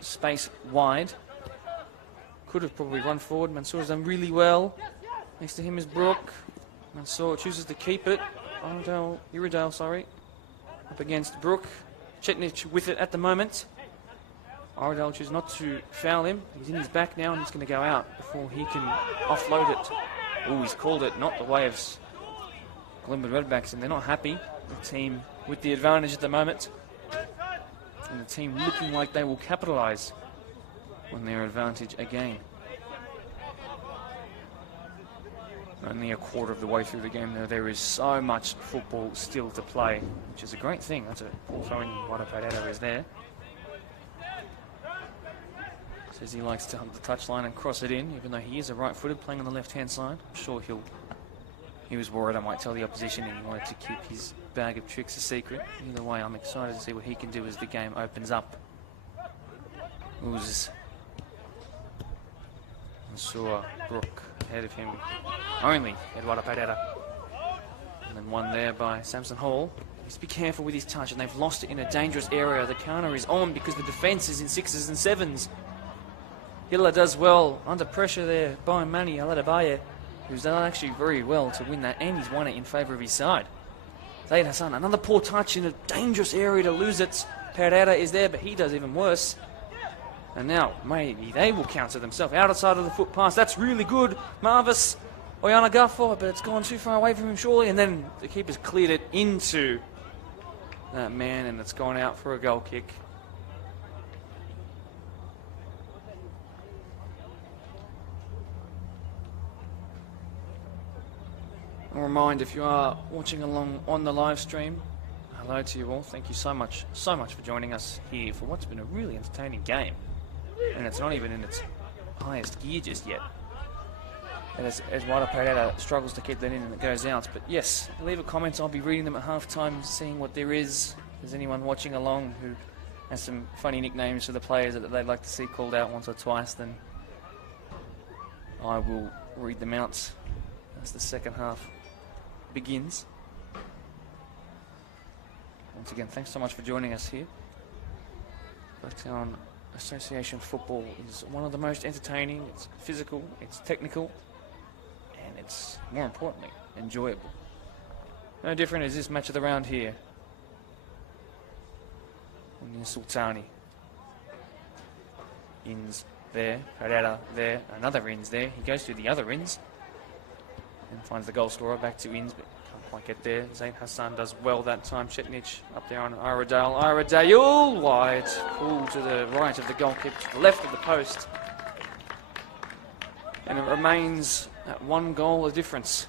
Space wide. Could have probably run forward. Mansour's done really well. Next to him is Brook. Mansour chooses to keep it. Iredale, sorry. Up against Brook. Chetnich with it at the moment. Iredale chooses not to foul him. He's in his back now and he's going to go out before he can offload it. Oh, he's called it. Not the way of Glenwood Redbacks, and they're not happy. The team with the advantage at the moment. And the team looking like they will capitalise on their advantage again. Only a quarter of the way through the game, though. There is so much football still to play, which is a great thing. That's a ball throwing. Wada Pereira is there. Says he likes to hump the touchline and cross it in, even though he is a right-footed playing on the left-hand side. I'm sure he was worried I might tell the opposition and he wanted to keep his bag of tricks a secret. Either way, I'm excited to see what he can do as the game opens up. Uz. Mansour, Brook ahead of him. Only Eduardo Pereira. And then one there by Samson Hall. Just be careful with his touch, and they've lost it in a dangerous area. The counter is on because the defence is in 6s and 7s. Hilla does well under pressure there by Manny Aladabaye, who's done actually very well to win that, and he's won it in favour of his side. Zaid Hassan, another poor touch in a dangerous area to lose it. Pereira is there, but he does even worse. And now, maybe they will counter themselves. Outside of the foot pass, that's really good. Marvis, Oyana Gaffo, but it's gone too far away from him surely. And then the keeper's cleared it into that man, and it's gone out for a goal kick. A reminder, if you are watching along on the live stream, hello to you all. Thank you so much for joining us here for what's been a really entertaining game. And it's not even in its highest gear just yet. And as Eduardo Pereira struggles to keep that in and it goes out. But yes, leave a comment. I'll be reading them at half-time, seeing what there is. If there's anyone watching along who has some funny nicknames for the players that they'd like to see called out once or twice, then I will read them out as the second half begins. Once again, thanks so much for joining us here. Blacktown Association football is one of the most entertaining. It's physical, it's technical, and it's, more importantly, enjoyable. No different is this match of the round here. Near Sultani. Ins there, Pereira there, another Ins there. He goes through the other Ins and finds the goal scorer, back to Ins, but can't quite get there. Zaid Hassan does well that time. Chetnich up there on Iredale. Iredale wide, pulled to the right of the goal kick, to the left of the post. And it remains at 1 goal of difference.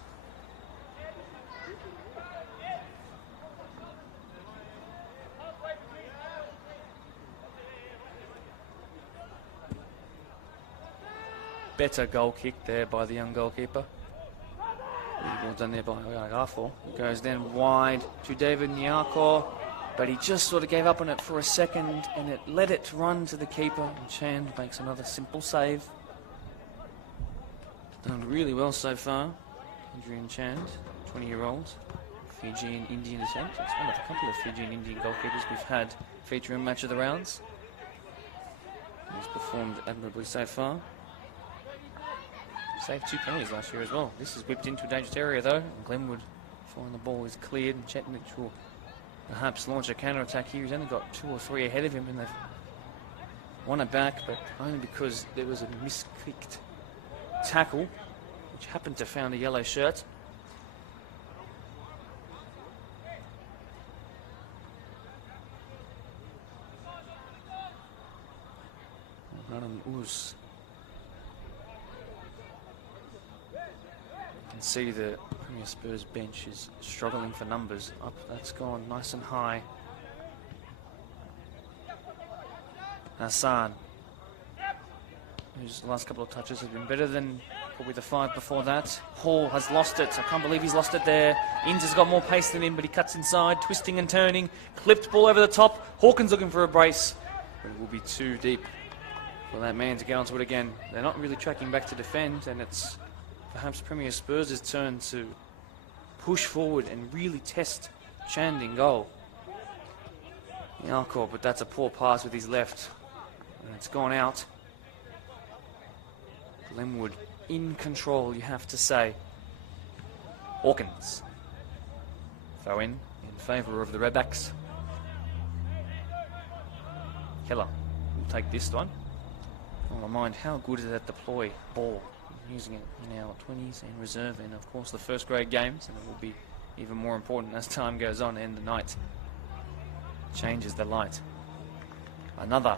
Better goal kick there by the young goalkeeper. Really well done there by Oyagafo. It goes then wide to David Nyako, but he just sort of gave up on it for a second and it let it run to the keeper, and Chand makes another simple save. Done really well so far. Adrian Chand, 20-year-old, Fijian Indian descent. It's one of a couple of Fijian Indian goalkeepers we've had featuring match of the rounds. He's performed admirably so far. Saved 2 penalties last year as well. This is whipped into a dangerous area though. And Glenwood, before the ball is cleared, and Chetnich will perhaps launch a counter-attack here. He's only got 2 or 3 ahead of him, and they've won it back, but only because there was a misclicked tackle, which happened to found a yellow shirt. Radan Uz. You can see the Premier Spurs bench is struggling for numbers. Up, that's gone nice and high. Hassan, whose last couple of touches have been better than probably the 5 before that. Hall has lost it. I can't believe he's lost it there. Inns has got more pace than him, but he cuts inside, twisting and turning. Clipped ball over the top. Hawkins looking for a brace, but it will be too deep for that man to get onto it again. They're not really tracking back to defend, and it's perhaps Premier Spurs' turn to push forward and really test Chand in goal. Yalkor, but that's a poor pass with his left, and it's gone out. Glenwood in control, you have to say. Hawkins. Throw in favour of the Redbacks. Keller will take this one. I remind how good is that deploy ball. Using it in our 20s and reserve, and of course the first grade games, and it will be even more important as time goes on and the night changes the light. Another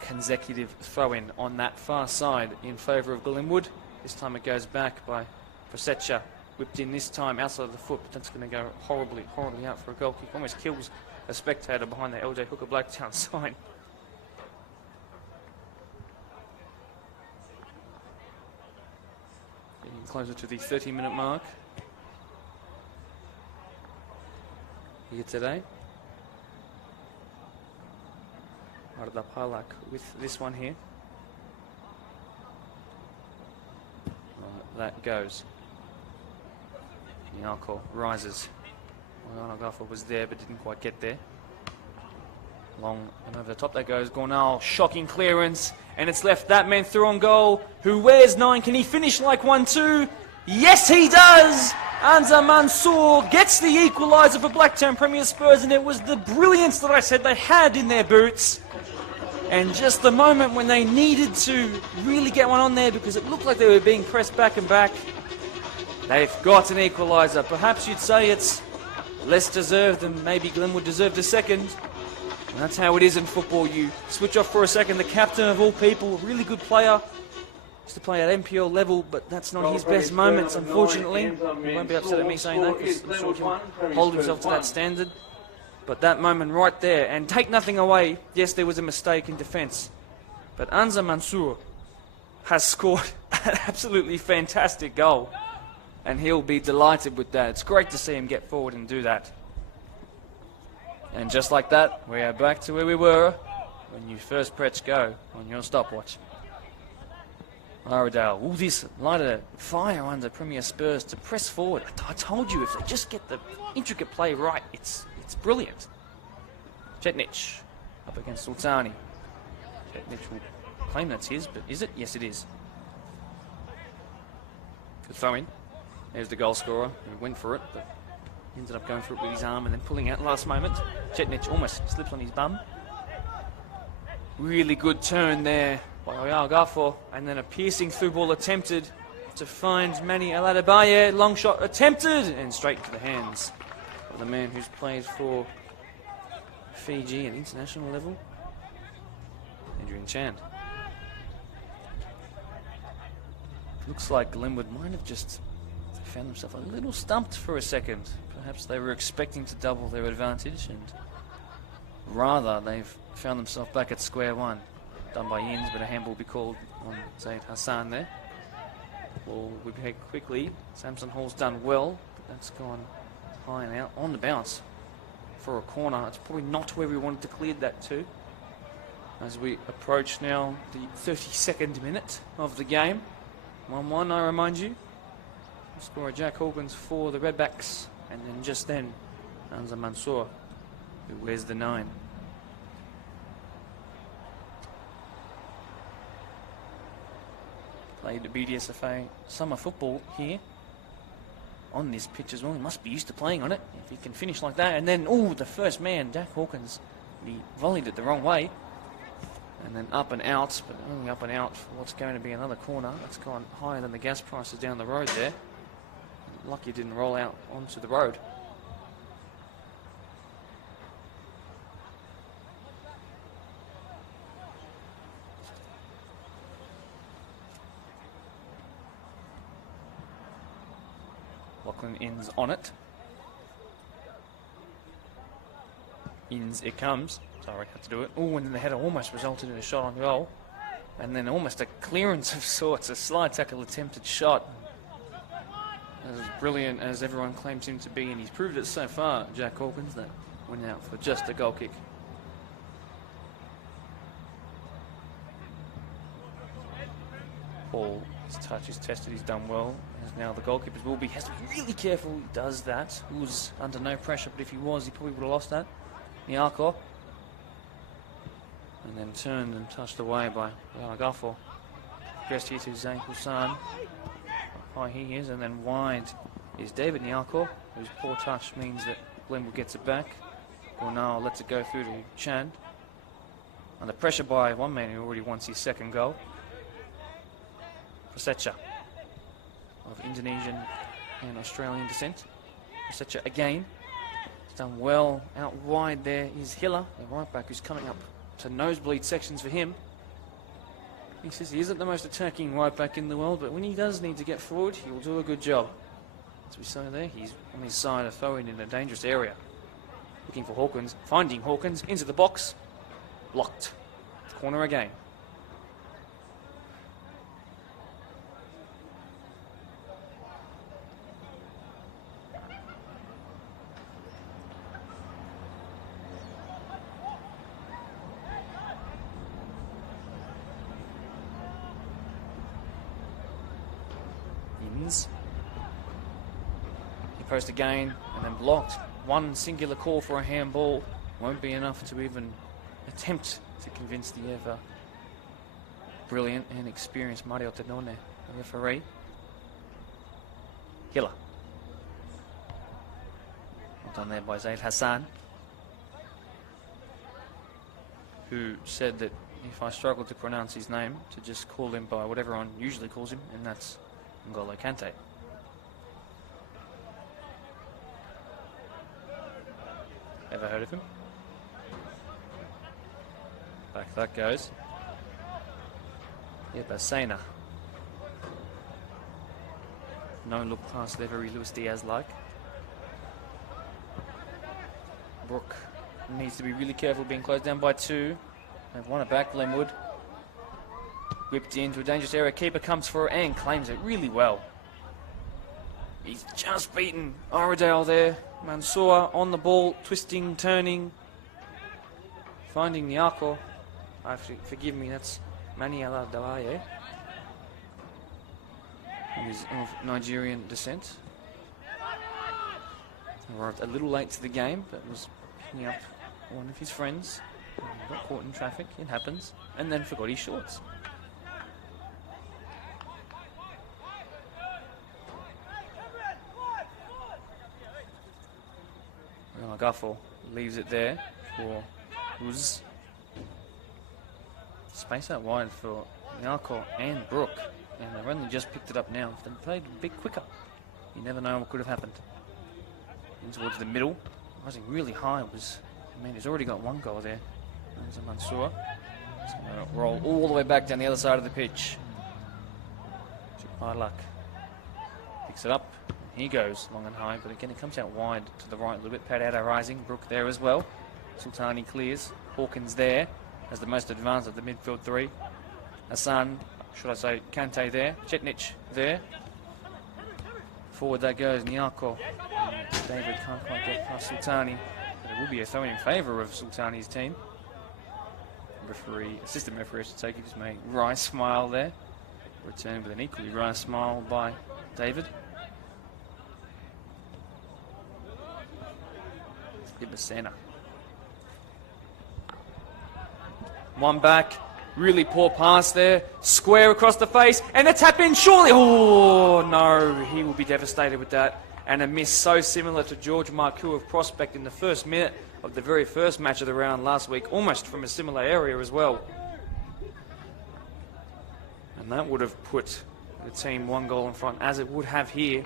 consecutive throw-in on that far side in favour of Glenwood. This time it goes back by Prosecha, whipped in this time outside of the foot, but that's going to go horribly out for a goal kick. Almost kills a spectator behind the LJ Hooker Blacktown sign. Getting closer to the 30-minute mark. here today. Arda Palak with this one here. That goes. Nialko rises. Gaffel was there but didn't quite get there. Long and over the top that goes. Gornal, shocking clearance. And it's left that man through on goal. Who wears 9? Can he finish like 1-2? Yes, he does! Anza Mansour gets the equaliser for Blacktown Premier Spurs, and it was the brilliance that I said they had in their boots. And just the moment when they needed to really get one on there because it looked like they were being pressed back and back, they've got an equaliser. Perhaps you'd say it's less deserved than maybe Glenwood deserved a second. And that's how it is in football. You switch off for a second. The captain of all people, a really good player, used to play at MPL level, but that's not his best moments, unfortunately. He won't be upset at me saying that because I'm sure he'll hold himself to that standard. But that moment right there, and take nothing away, yes, there was a mistake in defence. But Anza Mansour has scored an absolutely fantastic goal. And he'll be delighted with that. It's great to see him get forward and do that. And just like that, we are back to where we were when you first press go on your stopwatch. Laradale, all this light of fire under Premier Spurs to press forward. I told you, if they just get the intricate play right, it's brilliant. Chetnich up against Sultani. Chetnich will claim that's his, but is it? Yes, it is. Good throw in. There's the goal scorer. He went for it, but ended up going for it with his arm and then pulling out last moment. Chetnich almost slips on his bum. Really good turn there by Oyal Gaffo, and then a piercing through ball attempted to find Manny Aladabaye. Long shot attempted and straight into the hands of the man who's played for Fiji at international level, Adrian Chan. Looks like Glenwood might have just found themselves a little stumped for a second. Perhaps they were expecting to double their advantage, and rather they've found themselves back at square one. Done by Yins, but a handball will be called on Zaid Hassan there. Ball will be headed quickly. Samson Hall's done well, but that's gone high and out on the bounce for a corner. It's probably not where we wanted to clear that to. As we approach now the 32nd minute of the game. 1-1, I remind you. Scorer Jack Hawkins for the Redbacks, and then just then Anza Mansour, who wears the 9. Played the BDSFA summer football here on this pitch as well. He must be used to playing on it if he can finish like that. And then, oh, the first man, Jack Hawkins, he volleyed it the wrong way. And then up and out, but only up and out for what's going to be another corner. That's gone higher than the gas prices down the road there. Lucky it didn't roll out onto the road. Lachlan Inns on it. Inns it comes. Sorry, had to do it. Oh, and then the header almost resulted in a shot on goal. And then almost a clearance of sorts, a slide tackle attempted shot. As brilliant as everyone claims him to be, and he's proved it so far, Jack Hawkins, that went out for just a goal kick. Paul, his touch is tested, he's done well. As now the goalkeepers will be, has to be really careful he does that. He was under no pressure, but if he was, he probably would have lost that. Nialko. And then turned and touched away by Galagafo. Pressed here to Zain Hussan. High he is, and then wide is David Nialko, whose poor touch means that Glenwood gets it back. Gornal lets it go through to Chan. Under pressure by one man who already wants his second goal. Prasetya, of Indonesian and Australian descent. Prasetya again. He's done well. Out wide there is Hiller, the right back, who's coming up to nosebleed sections for him. He says he isn't the most attacking right back in the world, but when he does need to get forward, he will do a good job. As we say there, he's on his side of throwing in a dangerous area. Looking for Hawkins, finding Hawkins, into the box. Blocked. Corner again. Ins. He posts again and then blocked. One singular call for a handball won't be enough to even attempt to convince the ever brilliant and experienced Mario Tenone, the referee. Hiller. Well done there by Zaid Hassan, who said that if I struggle to pronounce his name, to just call him by what everyone usually calls him, and that's N'Golo Kante. Ever heard of him? Back that goes. Yeah, Basena. No look past there, very Luis Diaz-like. Brook needs to be really careful being closed down by 2. They've won it back, Glenwood. Whipped into a dangerous area. Keeper comes for it and claims it really well. He's just beaten Oradale there. Mansour on the ball, twisting, turning, finding Nyako. Forgive me, that's Maniala Dalaye. He is of Nigerian descent. Arrived a little late to the game, but was picking up one of his friends. Got caught in traffic, it happens, and then forgot his shorts. Gaffel leaves it there for Uz. Space out wide for Nyako and Brook, and they've only just picked it up now. If they played a bit quicker, you never know what could have happened. In towards the middle, rising really high. He's already got 1 goal there. There's a Mansour. It's going to roll all the way back down the other side of the pitch. Hard luck. Picks it up. He goes long and high, but again it comes out wide to the right a little bit. Padada rising, Brook there as well. Sultani clears. Hawkins there as the most advanced of the midfield 3. Hassan, should I say, Kante there. Chetnich there. Forward that goes, Nyako. David can't quite get past Sultani. But it will be a throw in favour of Sultani's team. Assistant referee, I should say, gives me a wry smile there. Returned with an equally wry smile by David. Ibasena. One back, really poor pass there, square across the face, and a tap in surely. Oh no, he will be devastated with that. And a miss so similar to George Marcoux of Prospect in the first minute of the very first match of the round last week, almost from a similar area as well. And that would have put the team 1 goal in front, as it would have here.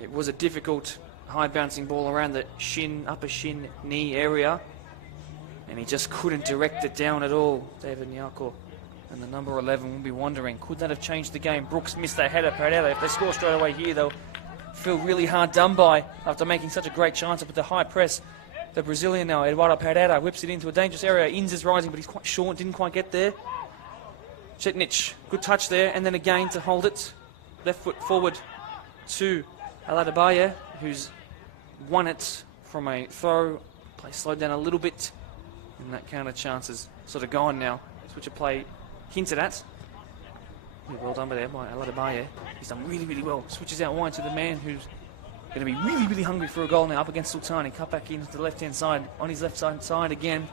It was a difficult high bouncing ball around the upper shin, knee area, and he just couldn't direct it down at all, David Nyako. And the number 11 will be wondering, could that have changed the game? Brooks missed that header, Pereira. If they score straight away here, they'll feel really hard done by after making such a great chance up with the high press. The Brazilian now, Eduardo Pereira, whips it into a dangerous area. Inns is rising, but he's quite short, didn't quite get there. Chetnich, good touch there, and then again to hold it. Left foot forward to Aladabaye, who's won it from a throw. Play slowed down a little bit, and that counter chance is sort of gone now. Switch of play hinted at. Well done by there by Aladabaye. He's done really, really well. Switches out wide to the man who's going to be really, really hungry for a goal now up against Sultani. Cut back into the left-hand side, on his left side again.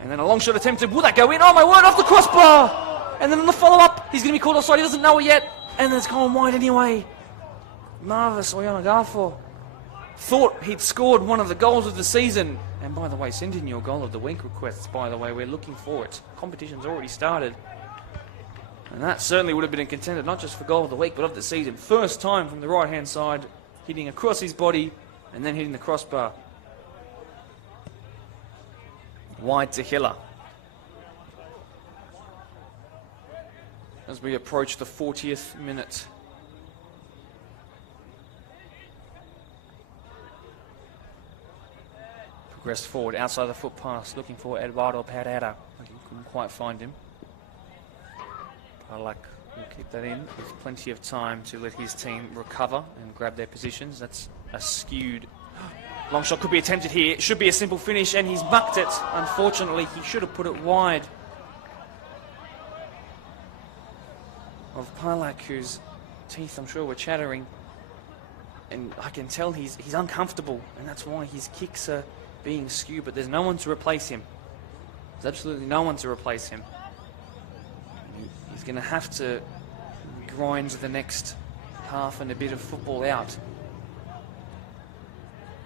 And then a long shot attempted. Will that go in? Oh my word, off the crossbar! And then on the follow-up, he's going to be called offside. He doesn't know it yet. And then it's gone wide anyway. Marvis Oyonagafo thought he'd scored one of the goals of the season. And by the way, send in your goal of the week requests, by the way. We're looking for it. Competition's already started. And that certainly would have been a contender, not just for goal of the week, but of the season. First time from the right-hand side, hitting across his body and then hitting the crossbar. Wide to Hiller. As we approach the 40th minute. Progressed forward, outside the foot pass, looking for Eduardo Pereira. He couldn't quite find him. Palak will keep that in with plenty of time to let his team recover and grab their positions. That's a skewed long shot, could be attempted here. It should be a simple finish, and he's mucked it. Unfortunately, he should have put it wide. Of Palak, who's teeth, I'm sure, were chattering. And I can tell he's uncomfortable, and that's why his kicks are being skewed, but there's no one to replace him. There's absolutely no one to replace him. He's going to have to grind the next half and a bit of football out.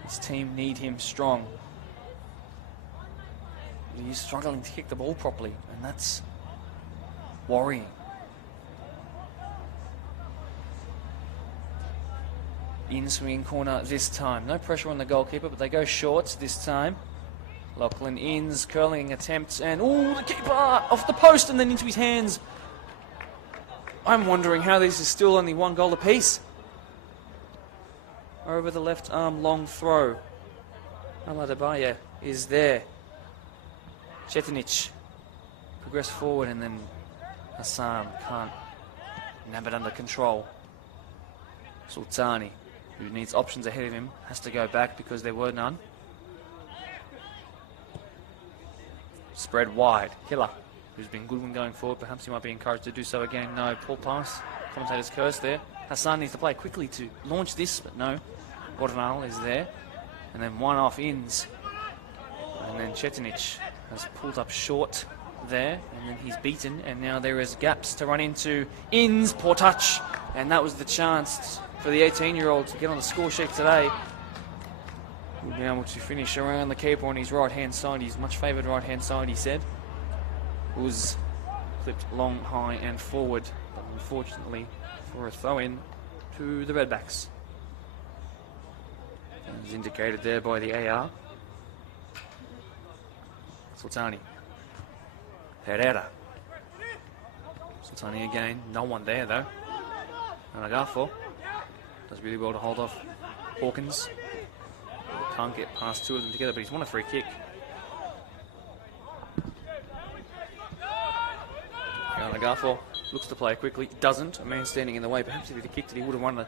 His team need him strong. He's struggling to kick the ball properly, and that's worrying. In swinging corner this time. No pressure on the goalkeeper, but they go short this time. Lachlan Inns, curling attempts, and the keeper off the post and then into his hands. I'm wondering how this is still only 1 goal apiece. Over the left arm, long throw. Aladabaya is there. Chetinic progress forward, and then Hassan can't nab it under control. Sultani, who needs options ahead of him, has to go back because there were none. Spread wide. Hiller, who's been good when going forward. Perhaps he might be encouraged to do so again. No, poor pass. Commentator's curse there. Hassan needs to play quickly to launch this, but no. Bornal is there. And then one off Inns. And then Chetinic has pulled up short there, and then he's beaten, and now there is gaps to run into. Inns, poor touch. And that was the chance for the 18-year-old to get on the score sheet today. We'll be able to finish around the keeper on his right-hand side, his much favoured right-hand side, he said. Was clipped long, high and forward, but unfortunately for a throw-in to the Redbacks. As indicated there by the AR. Sultani. Herrera. Sultani again, no one there though. And Agafo does really well to hold off Hawkins. Can't get past 2 of them together, but he's won a free kick. Agafo looks to play quickly, doesn't. A man standing in the way. Perhaps if he'd kicked it, he would have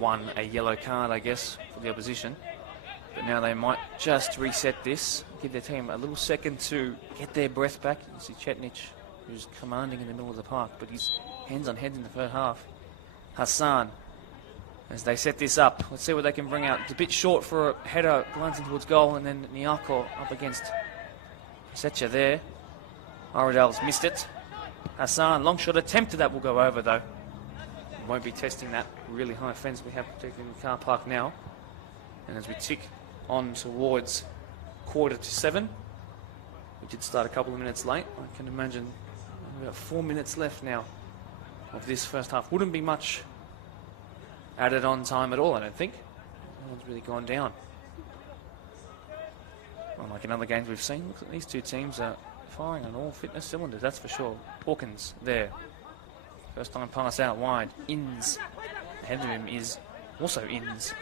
won a yellow card, I guess, for the opposition. But now they might just reset this, give their team a little second to get their breath back. You see Chetnic, who's commanding in the middle of the park, but he's hands on head in the third half. Hassan, as they set this up. Let's see what they can bring out. It's a bit short for a header glancing towards goal, and then Nyako up against Setcha there. Aradale's missed it. Hassan, long shot attempted, that will go over though. Won't be testing that really high fence we have protecting the car park now. And as we tick on towards 7:15, we did start a couple of minutes late. I can imagine about 4 minutes left now of this first half. Wouldn't be much added on time at all, I don't think. No one's really gone down. Unlike in other games we've seen, look at these two teams are firing on all fitness cylinders, that's for sure. Hawkins there. First time pass out wide. Inns. Ahead of him is also Inns.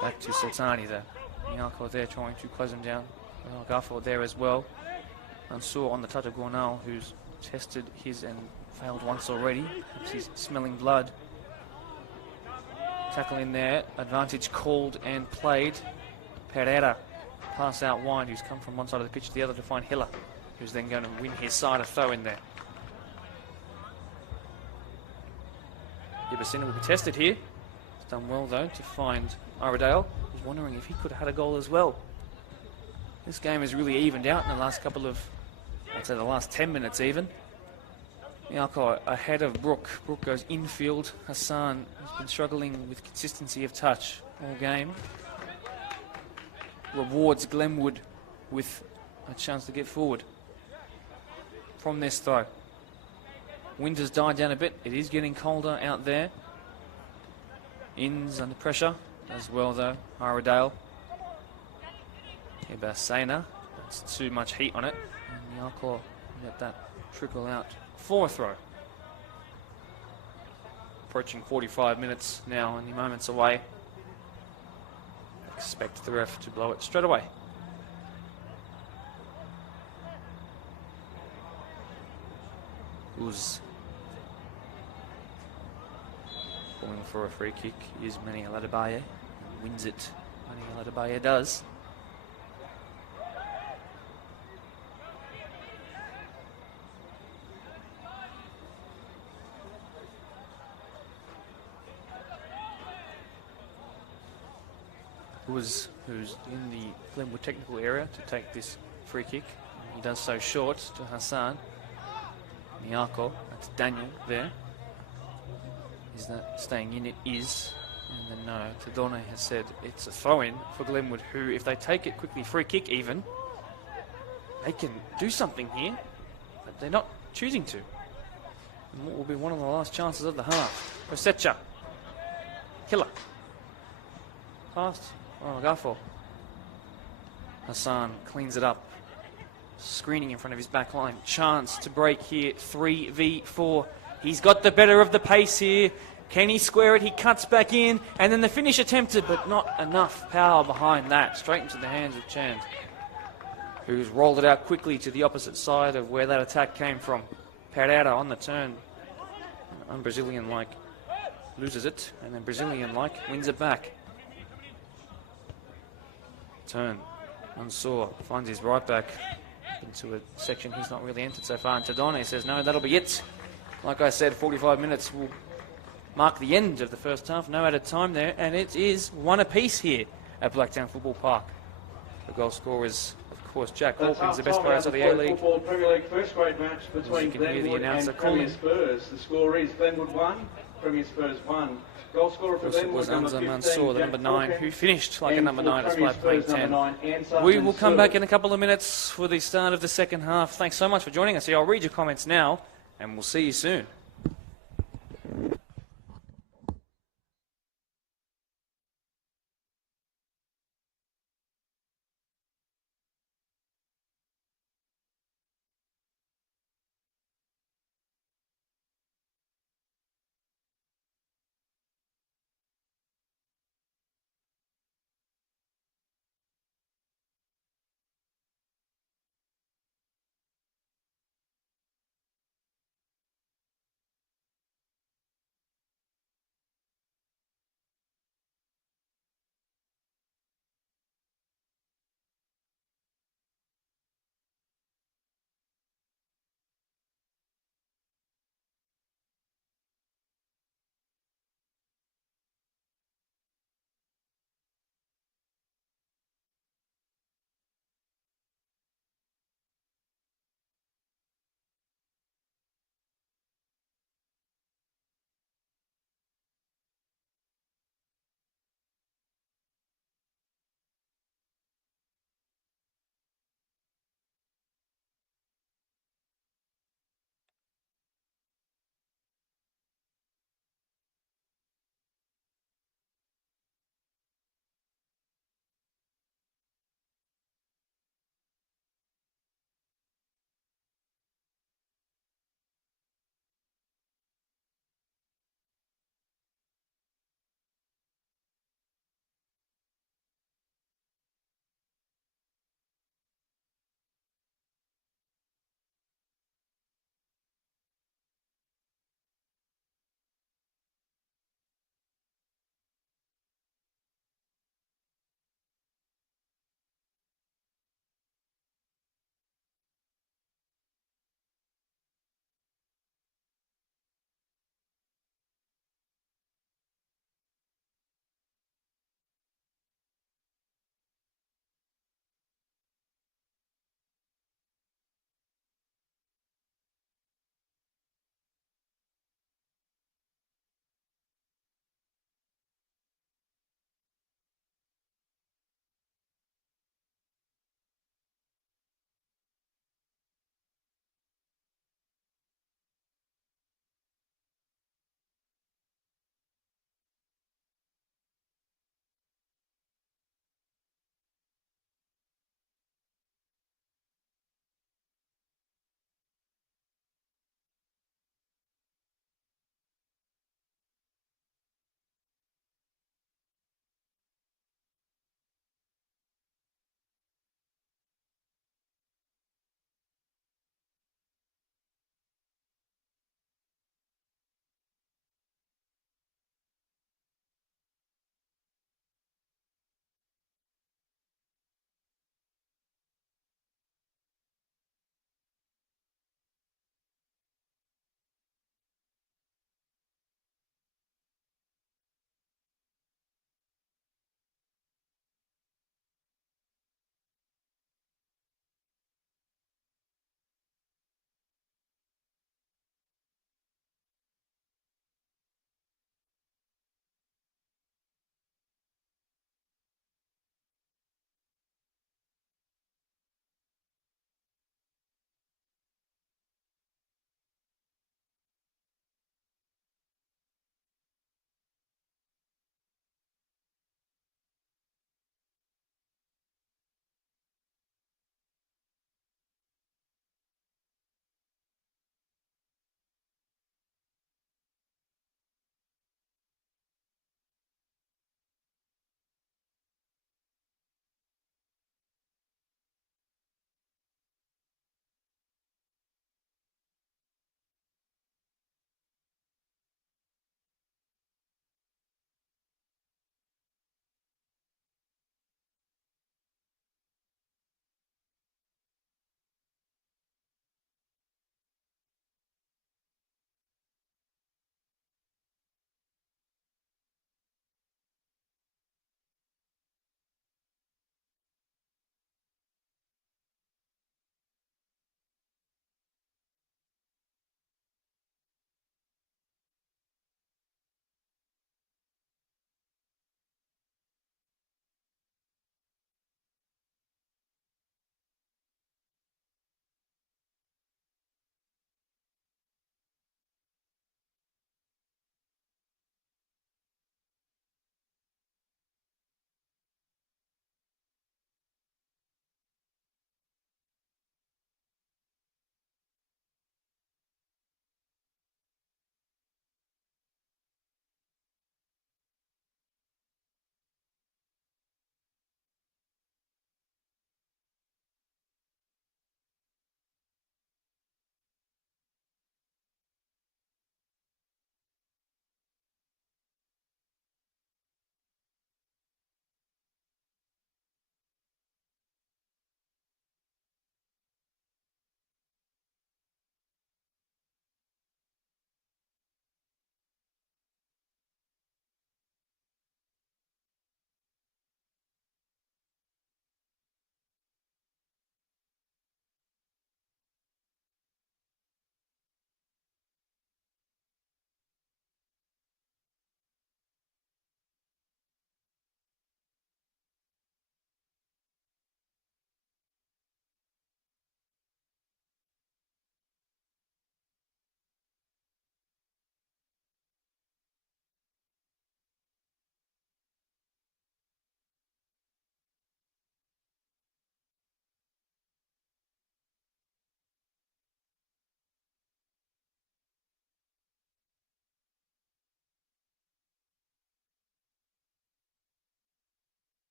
Back to Sultani there. Nyako there trying to close him down. Garfield there as well. Mansour on the touch of Gornal, who's tested his and failed once already. He's smelling blood. Tackle in there. Advantage called and played. Pereira. Pass out wide, who's come from one side of the pitch to the other to find Hiller, who's then going to win his side a throw in there. Ibasina will be tested here. He's done well though to find Iredale. He's wondering if he could have had a goal as well. This game has really evened out in the last couple of, I'd say the last 10 minutes even. Nyako ahead of Brook. Brook goes infield. Hassan has been struggling with consistency of touch all game. Rewards Glenwood with a chance to get forward from this throw. Wind has died down a bit. It is getting colder out there. Inns under pressure as well though. Iredale. Ibasena. That's too much heat on it. And Nyako let that trickle out for a throw. Approaching 45 minutes now, only moments away. Expect the ref to blow it straight away. Uz. Calling for a free kick is Manny Aladabaye. Wins it. Manny Aladabaye does. who's in the Glenwood technical area to take this free kick. He does so short to Hassan. Miyako, that's Daniel there. Is that staying in? It is. And then no, Tadone has said it's a throw-in for Glenwood, who, if they take it quickly, free kick even, they can do something here, but they're not choosing to. And what will be one of the last chances of the half. Rosecha. Killer. Fast. Oh, Gafo. Hassan cleans it up. Screening in front of his back line. Chance to break here. 3v4. He's got the better of the pace here. Can he square it? He cuts back in. And then the finish attempted, but not enough power behind that. Straight into the hands of Chand, who's rolled it out quickly to the opposite side of where that attack came from. Pereira on the turn. Un-Brazilian-like loses it. And then Brazilian-like wins it back. Turn. Mansour finds his right back into a section he's not really entered so far. And Tadone says, no, that'll be it. Like I said, 45 minutes will mark the end of the first half. No added time there. And it is one apiece here at Blacktown Football Park. The goal scorer is, of course, Jack Hawkins, the best player of the A-League. Football Premier League first grade match between Glenwood and Premier Spurs. The score is Glenwood 1, Premier Spurs 1. Goal scorer for Glenwood was number Anza 15, Mansour, the number 9, who finished like a number 9 despite playing 10. 9, We will come back in a couple of minutes for the start of the second half. Thanks so much for joining us here. I'll read your comments now, and we'll see you soon.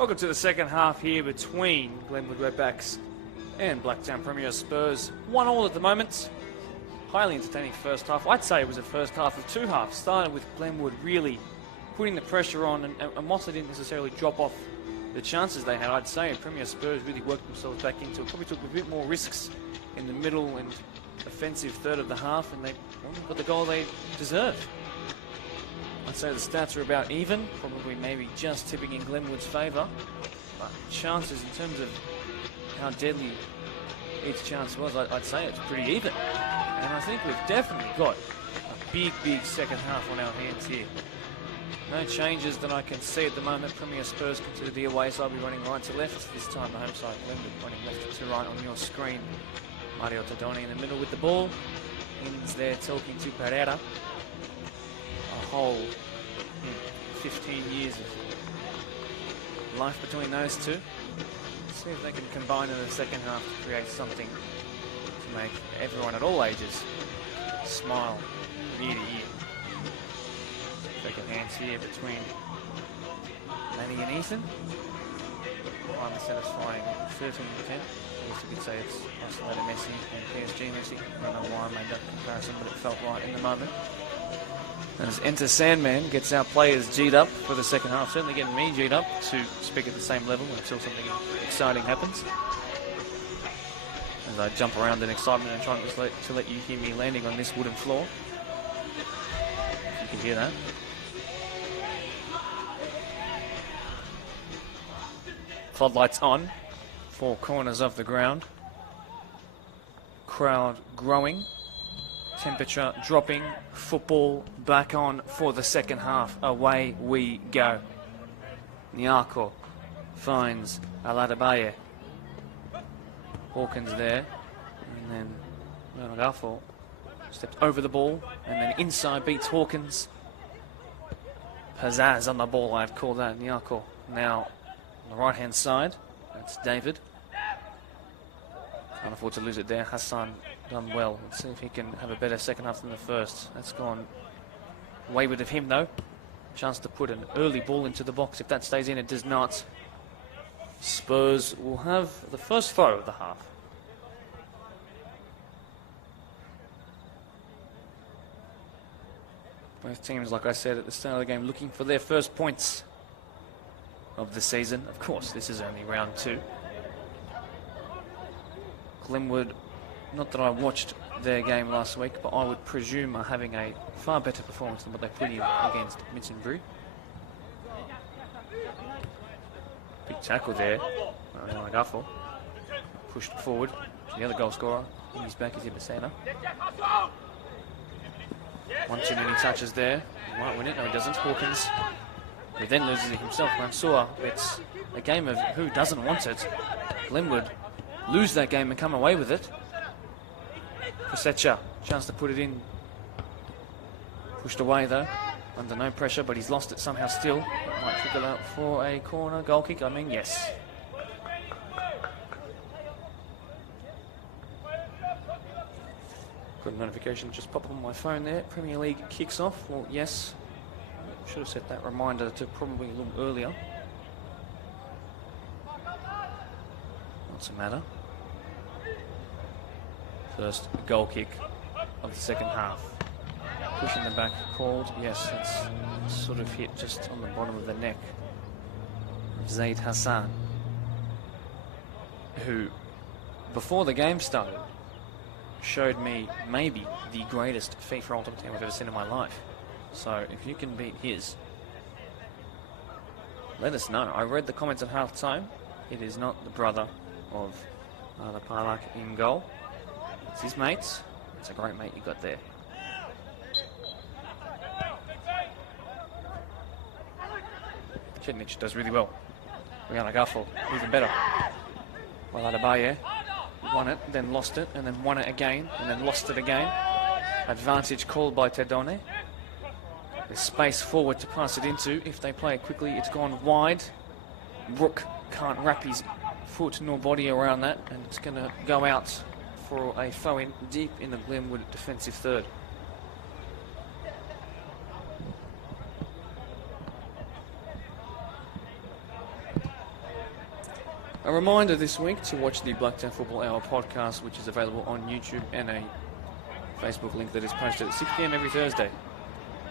Welcome to the second half here between Glenwood Redbacks and Blacktown Premier Spurs. 1-1 at the moment. Highly entertaining first half. I'd say it was a first half of two halves. Started with Glenwood really putting the pressure on, and whilst they didn't necessarily drop off the chances they had, I'd say Premier Spurs really worked themselves back into it. Probably took a bit more risks in the middle and offensive third of the half, and they got the goal they deserved. I'd say the stats are about even, probably maybe just tipping in Glenwood's favour. But chances in terms of how deadly each chance was, I'd say it's pretty even. And I think we've definitely got a big second half on our hands here. No changes that I can see at the moment. Premier Spurs consider the away side will be running right to left. This time the home side, Glenwood, running left to right on your screen. Mario Tadoni in the middle with the ball. Ins there talking to Pereira. A whole 15 years of life between those two. Let's see if they can combine in the second half to create something to make everyone at all ages smile ear to ear. Second hands here between Manny and Ethan. Finally satisfying 13%. I guess you could say it's isolated Messi and PSG Messi. I don't know why I made that comparison, but it felt right in the moment. As Enter Sandman gets our players G'd up for the second half, certainly getting me G'd up to speak at the same level until something exciting happens. As I jump around in excitement and trying to let you hear me landing on this wooden floor. If you can hear that. Floodlights on, four corners of the ground. Crowd growing. Temperature dropping, football back on for the second half. Away we go. Nyako finds Aladabaye. Hawkins there. And then Ranagafo stepped over the ball and then inside beats Hawkins. Pizzazz on the ball, I'd call that. Nyako now on the right hand side. That's David. Can't afford to lose it there. Hassan done well. Let's see if he can have a better second half than the first. That's gone wayward of him though. Chance to put an early ball into the box. If that stays in, it does not. Spurs will have the first throw of the half. Both teams, like I said at the start of the game, looking for their first points of the season. Of course, this is only round 2. Glenwood, not that I watched their game last week, but I would presume are having a far better performance than what they put in against Mitzenbury. Big tackle there. Gaffel pushed forward. The other goal scorer, in his back is Ibasena. One too many touches there. He might win it. No, he doesn't. Hawkins, who then loses it himself. Mansour, it's a game of who doesn't want it. Glenwood lose that game and come away with it. Kosecha, chance to put it in. Pushed away though, under no pressure, but he's lost it somehow still. Might trickle out for a corner, goal kick, yes. Got a notification just pop up on my phone there. Premier League kicks off. Well, yes. Should have set that reminder to probably a little earlier. What's the matter? First goal kick of the second half. Pushing the back called. Yes, it's sort of hit just on the bottom of the neck of Zaid Hassan, who, before the game started, showed me maybe the greatest FIFA Ultimate Team I've ever seen in my life. So if you can beat his, let us know. I read the comments at half time. It is not the brother of the Parlak in goal. It's his mates. It's a great mate you got there. Chednich does really well. Rihanna Gaffel, even better. Well, Adebayo won it, then lost it, and then won it again, and then lost it again. Advantage called by Tedone. There's space forward to pass it into. If they play it quickly, it's gone wide. Brook can't wrap his foot nor body around that, and it's going to go out for a throw-in deep in the Glenwood defensive third. A reminder this week to watch the Blacktown Football Hour podcast, which is available on YouTube, and a Facebook link that is posted at 6 p.m. every Thursday.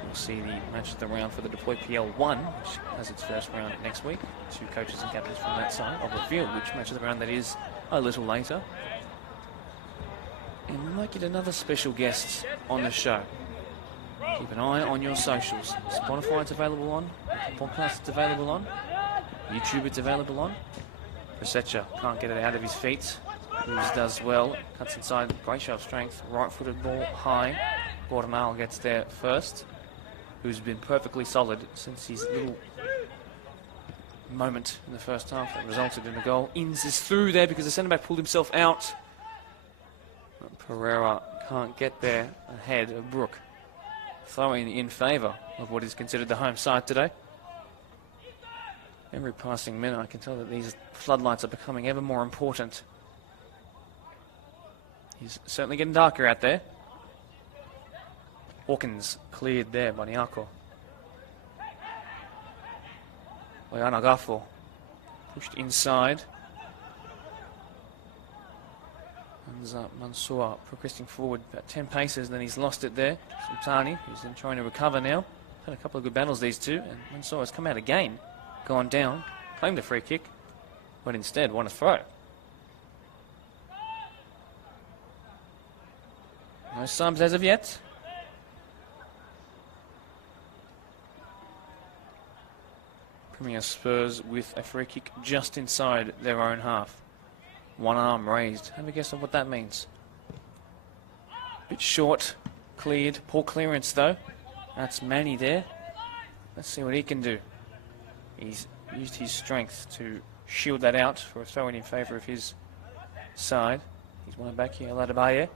You'll see the match of the round for the Deploy PL1, which has its first round next week. 2 coaches and captains from that side of the field, which match of the round that is a little later. And we might get another special guest on the show. Keep an eye on your socials. Spotify it's available on, podcast it's available on, YouTube it's available on. Prosecha can't get it out of his feet. Hughes does well, cuts inside, great show of strength, right-footed ball high. Gordonale gets there first, who's been perfectly solid since his little moment in the first half that resulted in the goal. Inns is through there because the centre-back pulled himself out. Pereira can't get there ahead of Brook. Throwing in favour of what is considered the home side today. Every passing minute I can tell that these floodlights are becoming ever more important. He's certainly getting darker out there. Hawkins cleared there by Niako. Oyana Gafo pushed inside. Mansour progressing forward about 10 paces, and then he's lost it there. Sultani, who's then trying to recover now. Had a couple of good battles, these two, and Mansour has come out again. Gone down, claimed a free kick, but instead won a throw. No subs as of yet. Premier Spurs with a free kick just inside their own half. One arm raised. Have a guess on what that means. Bit short, cleared. Poor clearance though. That's Manny there. Let's see what he can do. He's used his strength to shield that out for a throw-in in favour of his side. He's won it back here. Ladabaye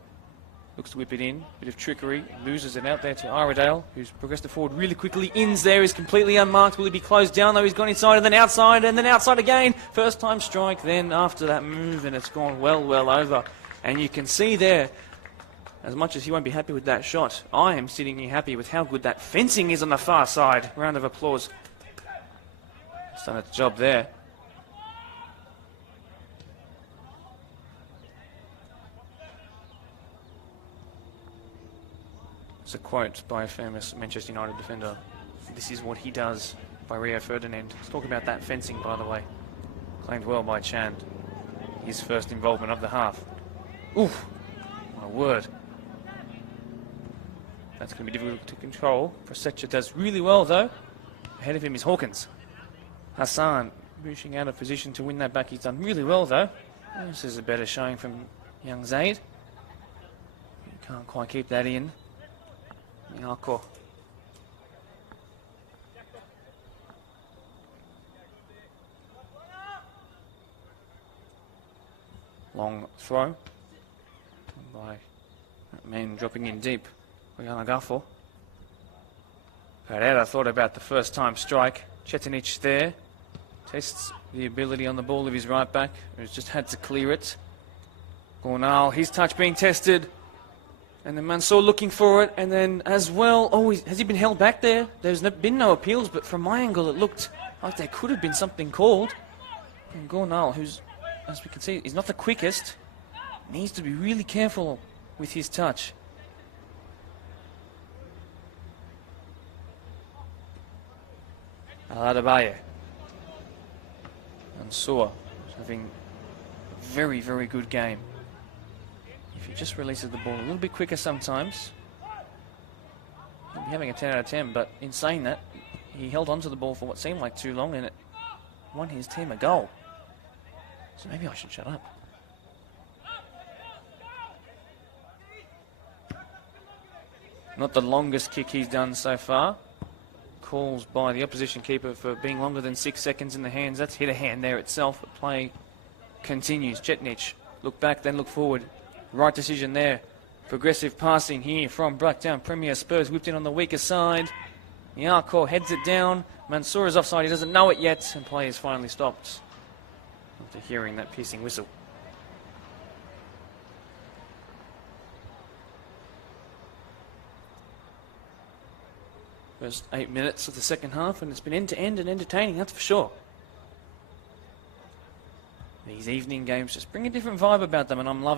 looks to whip it in. Bit of trickery. Loses it out there to Iredale, who's progressed it forward really quickly. Inns there is completely unmarked. Will he be closed down though? He's gone inside and then outside again. First time strike then after that move, and it's gone well over. And you can see there, as much as he won't be happy with that shot, I am sitting here happy with how good that fencing is on the far side. Round of applause. It's done its job there. It's a quote by a famous Manchester United defender. This is what he does, by Rio Ferdinand. Let's talk about that fencing, by the way. Claimed well by Chand. His first involvement of the half. Oof! My word. That's going to be difficult to control. Prosecha does really well, though. Ahead of him is Hawkins. Hassan pushing out of position to win that back. He's done really well, though. This is a better showing from young Zaid. He can't quite keep that in. Niako. Long throw by that man dropping in deep. Oyana Gafo. Pereira thought about the first time strike. Chetinic there. Tests the ability on the ball of his right back, who's just had to clear it. Gornal, his touch being tested. And then Mansour looking for it, and then as well, has he been held back there? There's been no appeals, but from my angle it looked like there could have been something called. And Gornal, who's, as we can see, is not the quickest, needs to be really careful with his touch. Aladabaye. Mansour having a very, very good game. If he just releases the ball a little bit quicker sometimes, he'll be having a 10 out of 10, but in saying that, he held onto the ball for what seemed like too long, and it won his team a goal. So maybe I should shut up. Not the longest kick he's done so far. Calls by the opposition keeper for being longer than 6 seconds in the hands. That's hit a hand there itself, but play continues. Chetnic, look back, then look forward. Right decision there. Progressive passing here from Blacktown. Premier Spurs whipped in on the weaker side. Niako heads it down. Mansour is offside. He doesn't know it yet. And play is finally stopped after hearing that piercing whistle. First 8 minutes of the second half, and it's been end-to-end and entertaining, that's for sure. These evening games just bring a different vibe about them, and I'm love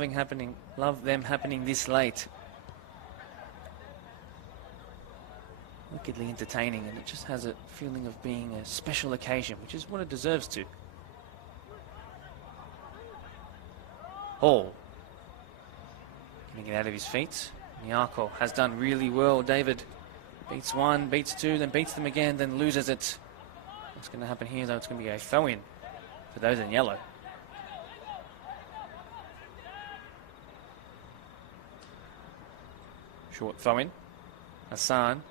them happening this late. Wickedly entertaining, and it just has a feeling of being a special occasion, which is what it deserves to. Hall. Getting it out of his feet. Nyako has done really well. David beats one, beats two, then beats them again, then loses it. What's going to happen here, though? It's going to be a throw-in for those in yellow. Short throw-in. Hassan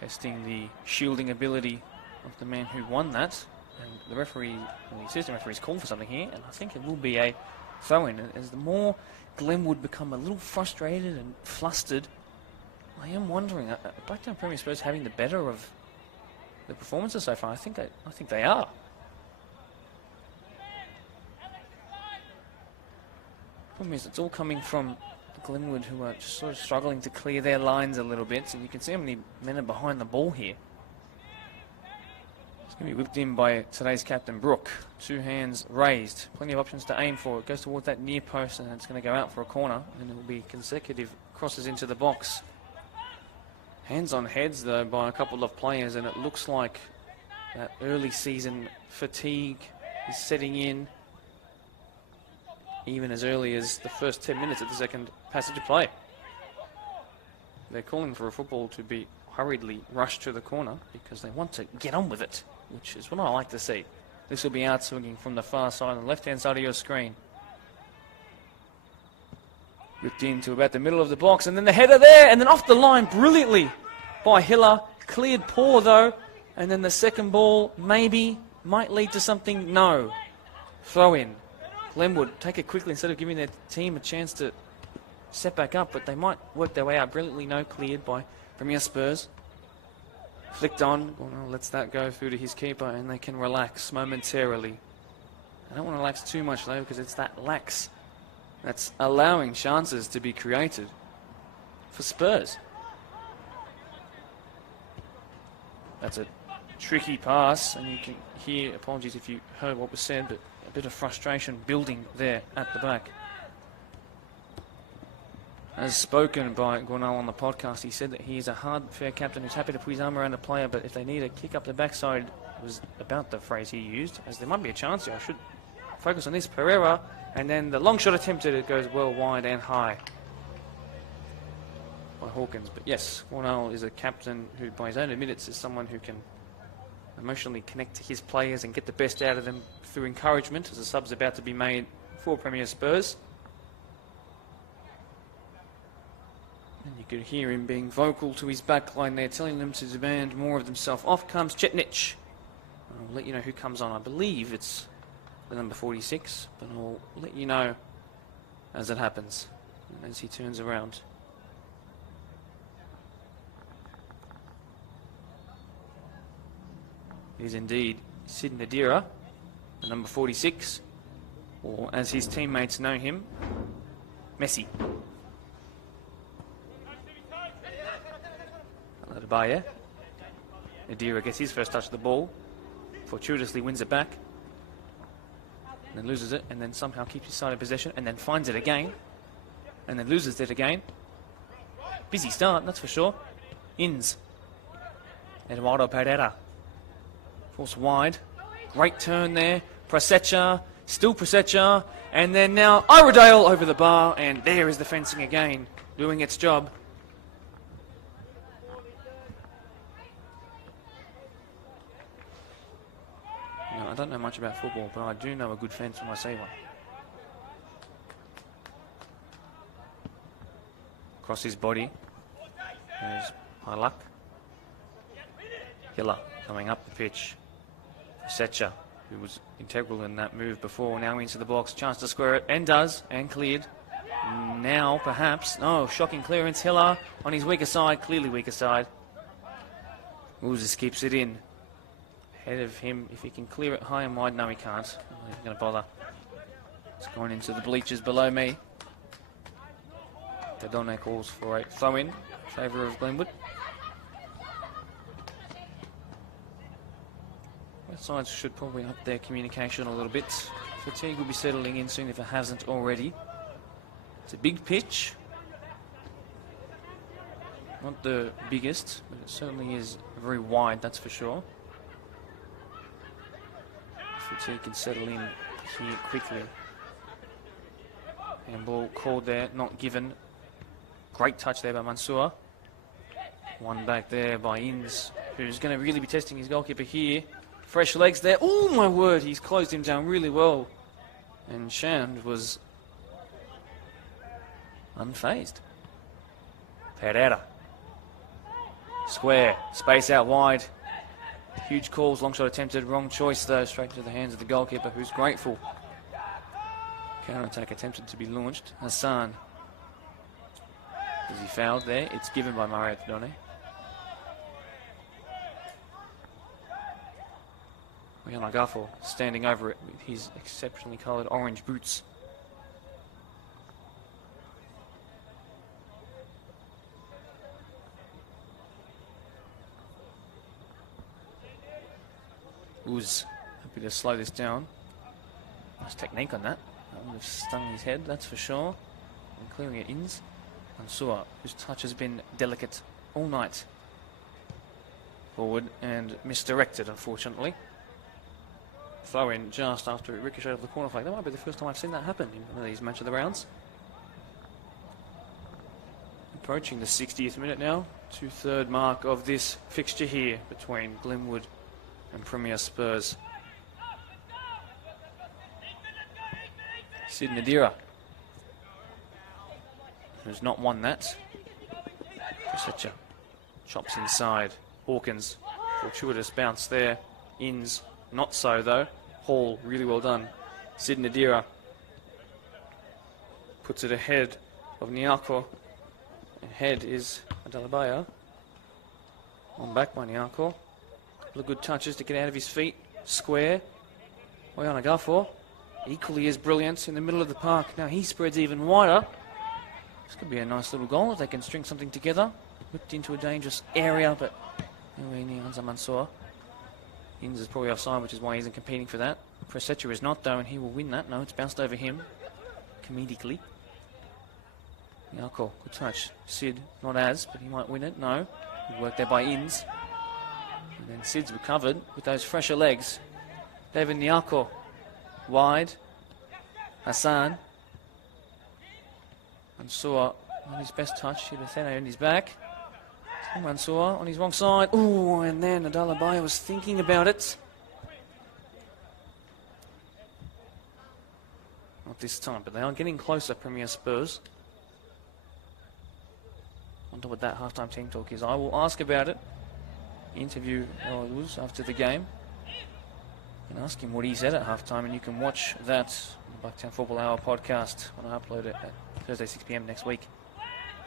testing the shielding ability of the man who won that. And the referee, well, the assistant referee's called for something here, and I think it will be a throw-in. As the more Glenwood become a little frustrated and flustered, I am wondering, are Blacktown Premier Spurs having the better of the performances so far? I think they are. Problem is, it's all coming from Glenwood, who are just sort of struggling to clear their lines a little bit. So you can see how many men are behind the ball here. It's going to be whipped in by today's captain, Brooke. Two hands raised. Plenty of options to aim for. It goes towards that near post, and it's going to go out for a corner. And it will be consecutive crosses into the box. Hands on heads, though, by a couple of players, and it looks like that early season fatigue is setting in, even as early as the first 10 minutes of the second passage of play. They're calling for a football to be hurriedly rushed to the corner because they want to get on with it, which is what I like to see. This will be outswinging from the far side on the left-hand side of your screen. Whipped into about the middle of the box, and then the header there, and then off the line brilliantly by Hiller. Cleared poor, though, and then the second ball maybe might lead to something. No. Throw in. Glenwood take it quickly instead of giving their team a chance to set back up, but they might work their way out brilliantly. No, cleared by Premier Spurs. Flicked on. Well, lets that go through to his keeper, and they can relax momentarily. I don't want to relax too much, though, because it's that lax that's allowing chances to be created for Spurs. That's a tricky pass, and you can hear, apologies if you heard what was said, but a bit of frustration building there at the back. As spoken by Gornell on the podcast, he said that he is a hard, fair captain who's happy to put his arm around a player, but if they need a kick up the backside, was about the phrase he used, as there might be a chance here. I should focus on this. Pereira, and then the long shot attempted, it goes well wide and high by Hawkins. But yes, Gornell is a captain who, by his own admittance, is someone who can emotionally connect to his players and get the best out of them through encouragement, as a sub's about to be made for Premier Spurs. And you could hear him being vocal to his backline there, telling them to demand more of themselves. Off comes Chetnich. I'll let you know who comes on. I believe it's the number 46, but I'll let you know as it happens, as he turns around. It is indeed Sid Nadira, the number 46, or as his teammates know him, Messi. Adebayo. Nadira gets his first touch of the ball, fortuitously wins it back, and then loses it, and then somehow keeps his side of possession, and then finds it again, and then loses it again. Busy start, that's for sure. Inns. Eduardo Pereira. Force wide. Great turn there. Prasecha. Still Prasecha. And then now Iredale over the bar. And there is the fencing again, doing its job. No, I don't know much about football, but I do know a good fence when I see one. Across his body. There's Hilak. Hiller coming up the pitch. Setcher, who was integral in that move before, now into the box, chance to square it, and does, and cleared. Now, perhaps, no, shocking clearance, Hiller on his weaker side, clearly weaker side. Moses keeps it in. Ahead of him, if he can clear it high and wide, no he can't. He's going to bother. It's going into the bleachers below me. Dodone calls for a throw-in in favour of Glenwood. Both sides should probably up their communication a little bit. Fatigue will be settling in soon if it hasn't already. It's a big pitch. Not the biggest, but it certainly is very wide, that's for sure. Fatigue can settle in here quickly. And ball called there, not given. Great touch there by Mansour. One back there by Inns, who's going to really be testing his goalkeeper here. Fresh legs there. Oh my word, he's closed him down really well. And Shand was unfazed. Pereira. Square, space out wide. Huge calls, long shot attempted. Wrong choice though, straight to the hands of the goalkeeper, who's grateful. Counter-attack attempted to be launched. Hassan. Is he fouled there? It's given by Mario Tadone. Yanagafo standing over it with his exceptionally coloured orange boots. Uz happy to slow this down. Nice technique on that. That would have stung his head, that's for sure. And clearing it Inns. Mansour, whose touch has been delicate all night. Forward and misdirected, unfortunately. Throw in just after it ricocheted off the corner flag. That might be the first time I've seen that happen in one of these match of the rounds. Approaching the 60th minute now. 2/3 mark of this fixture here between Glenwood and Premier Spurs. Sid Nadira, who's not won that. Prosecha chops inside. Hawkins, fortuitous bounce there. Inns, not so though. Hall, really well done. Sid Nadira puts it ahead of Nyako. Ahead is Adalabaya. On back by Nyako. Couple of good touches to get out of his feet. Square. Oyana Gafor, equally as brilliant in the middle of the park. Now he spreads even wider. This could be a nice little goal if they can string something together. Whipped into a dangerous area, but anyway, Nianza Mansour. Inns is probably offside, which is why he isn't competing for that. Prosecha is not though, and he will win that. No, it's bounced over him, comedically. Nyako, good touch. Sid, not as, but he might win it. No, good work there by Inns. And then Sid's recovered with those fresher legs. David Nyako, wide. Hassan. Mansour on his best touch. Hibethene on his back. Mansour on his wrong side. Oh, and then Adalabaya was thinking about it. Not this time, but they are getting closer, Premier Spurs. Wonder what that halftime team talk is. I will ask about it. Interview Luz after the game. And ask him what he said at halftime, and you can watch that on the Blacktown Football Hour podcast when I upload it at Thursday 6 PM next week.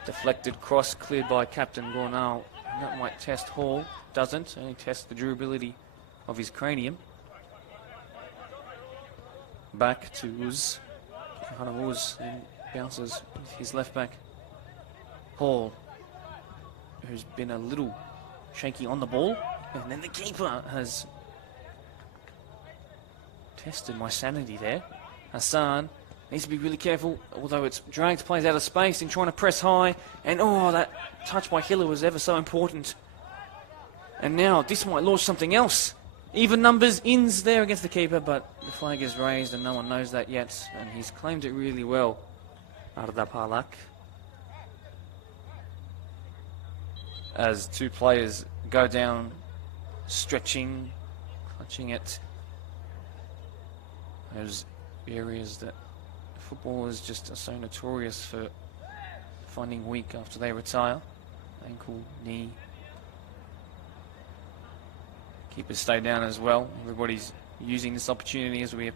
Deflected cross cleared by Captain Gornal. And that might test Hall. Doesn't. Only tests the durability of his cranium. Back to Uz. Hana Uz and bounces with his left back. Hall, who's been a little shaky on the ball. And then the keeper has tested my sanity there. Hassan needs to be really careful, although it's dragged players out of space in trying to press high. And oh, that touch by Hiller was ever so important. And now this might launch something else. Even numbers, Inns there against the keeper, but the flag is raised and no one knows that yet. And he's claimed it really well. Arda Palak. As two players go down, stretching, clutching at those areas that footballers just are so notorious for finding weak after they retire. Ankle, knee. Keepers stay down as well. Everybody's using this opportunity as we're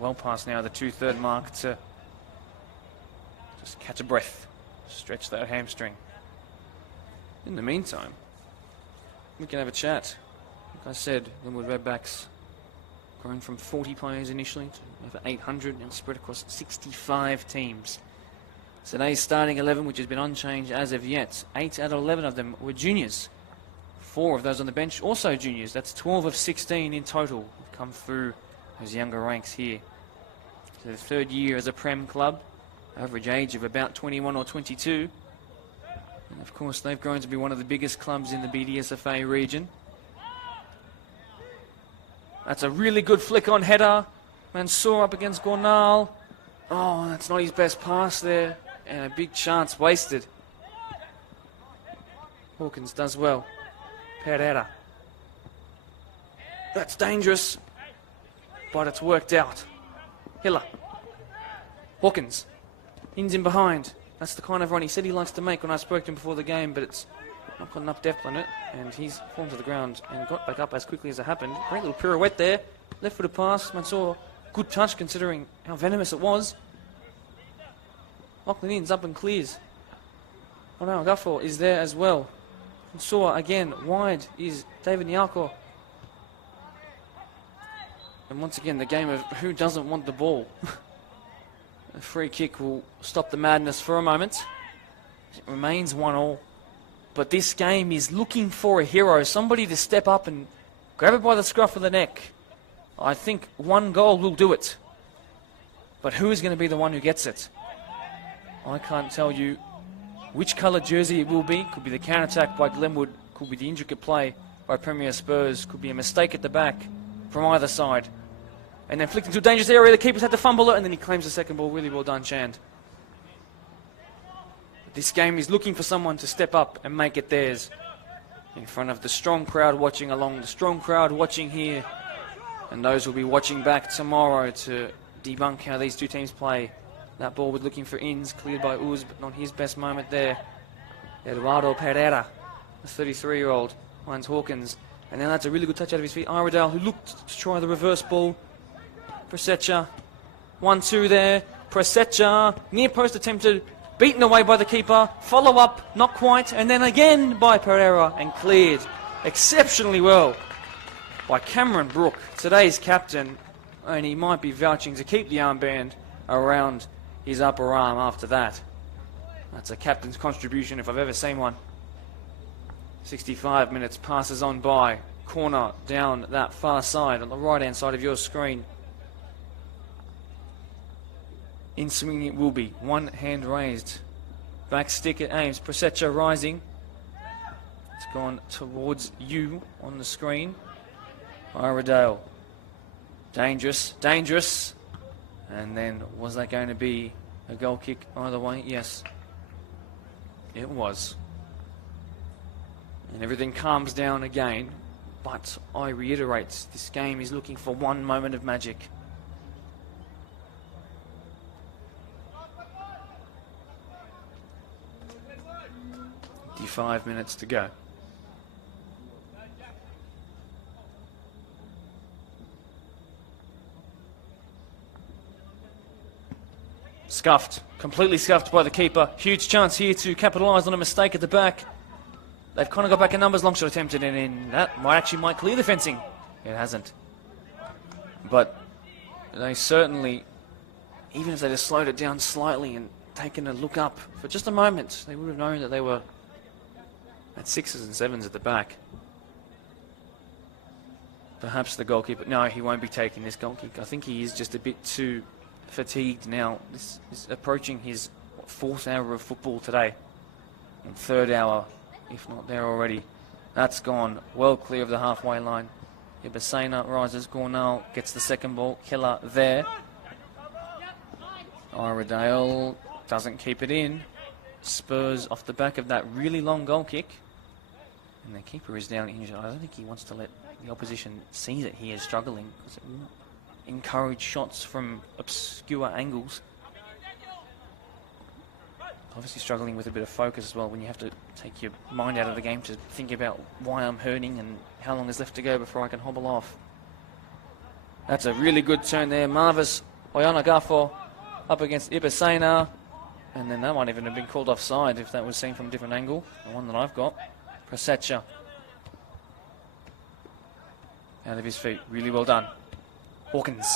well past now the 2/3 mark to just catch a breath, stretch that hamstring. In the meantime, we can have a chat. Like I said, Glenwood Redbacks grown from 40 players initially to over 800, now spread across 65 teams. Today's starting 11, which has been unchanged as of yet, 8 out of 11 of them were juniors. 4 of those on the bench also juniors. That's 12 of 16 in total who've come through those younger ranks here. So the third year as a Prem club, average age of about 21 or 22. And of course, they've grown to be one of the biggest clubs in the BDSFA region. That's a really good flick on header. Mansour up against Gornal. Oh, that's not his best pass there. And a big chance wasted. Hawkins does well. Pereira. That's dangerous. But it's worked out. Hiller. Hawkins. Ins in behind. That's the kind of run he said he likes to make when I spoke to him before the game, but it's not got enough depth on it. And he's fallen to the ground and got back up as quickly as it happened. Great little pirouette there. Left footed pass. Mansour. Good touch considering how venomous it was. Lachlan Inns up and clears. Oh no, Gafford is there as well. Mansour again, wide is David Nyako. And once again, the game of who doesn't want the ball. A free kick will stop the madness for a moment. It remains 1-1. But this game is looking for a hero, somebody to step up and grab it by the scruff of the neck. I think one goal will do it. But who is going to be the one who gets it? I can't tell you which colour jersey it will be. Could be the counter-attack by Glenwood. Could be the intricate play by Premier Spurs. Could be a mistake at the back from either side. And then flicked into a dangerous area. The keeper's had to fumble it, and then he claims the second ball. Really well done, Chand. This game is looking for someone to step up and make it theirs. In front of the strong crowd watching along, the strong crowd watching here. And those will be watching back tomorrow to debunk how these two teams play. That ball was looking for Inns, cleared by Uz, but not his best moment there. Eduardo Pereira, the 33-year-old, finds Hawkins. And then that's a really good touch out of his feet. Iredale, who looked to try the reverse ball. Presecha, 1-2 there. Presecha, near post attempted, beaten away by the keeper. Follow up, not quite. And then again by Pereira and cleared exceptionally well by Cameron Brook, today's captain. And he might be vouching to keep the armband around his upper arm after that. That's a captain's contribution if I've ever seen one. 65 minutes passes on by. Corner down that far side on the right-hand side of your screen. In swinging it will be. One hand raised. Back stick at Ames. Presecha rising. It's gone towards you on the screen. Iredale. Dangerous. Dangerous. And then, was that going to be a goal kick either way? Yes. It was. And everything calms down again. But I reiterate, this game is looking for one moment of magic. .5 minutes to go. Scuffed. Completely scuffed by the keeper. Huge chance here to capitalise on a mistake at the back. They've kind of got back in numbers. Long shot attempted, and in that might clear the fencing. It hasn't. But they certainly, even if they just slowed it down slightly and taken a look up for just a moment, they would have known that they were at 6s and 7s at the back. Perhaps the goalkeeper, no, he won't be taking this goal kick. I think he is just a bit too fatigued now. This is approaching his fourth hour of football today. And third hour, if not there already. That's gone well clear of the halfway line. Ibasena rises, Gornal gets the second ball. Killer there. Iredale doesn't keep it in. Spurs off the back of that really long goal kick. And the keeper is down injured. I don't think he wants to let the opposition see that he is struggling, because it will encourage shots from obscure angles. Obviously struggling with a bit of focus as well when you have to take your mind out of the game to think about why I'm hurting and how long is left to go before I can hobble off. That's a really good turn there. Marvis Oyanagafo up against Ibasena. And then that might even have been called offside if that was seen from a different angle. The one that I've got. Presecha. Out of his feet. Really well done. Hawkins.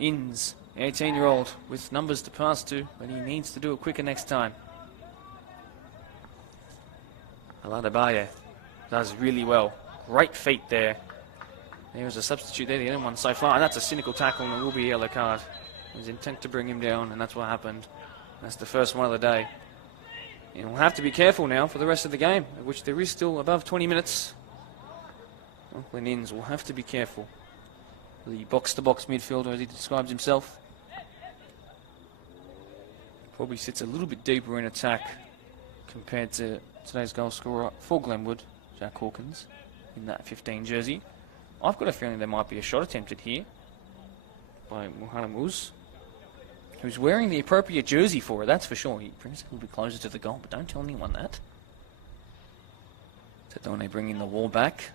Inns. 18-year-old with numbers to pass to, but he needs to do it quicker next time. Aladabaye does really well. Great feet there. There was a substitute there, the only one so far, and that's a cynical tackle, and it will be a yellow card. It was intent to bring him down, and that's what happened. That's the first one of the day. And we'll have to be careful now for the rest of the game, which there is still above 20 minutes. Glenn Innes will have to be careful. The box-to-box midfielder, as he describes himself. Probably sits a little bit deeper in attack compared to today's goal scorer for Glenwood, Jack Hawkins, in that 15 jersey. I've got a feeling there might be a shot attempted here by Muhammad Muz, who's wearing the appropriate jersey for it, that's for sure. He brings it a little bit closer to the goal, but don't tell anyone that. Tadone bringing the wall back.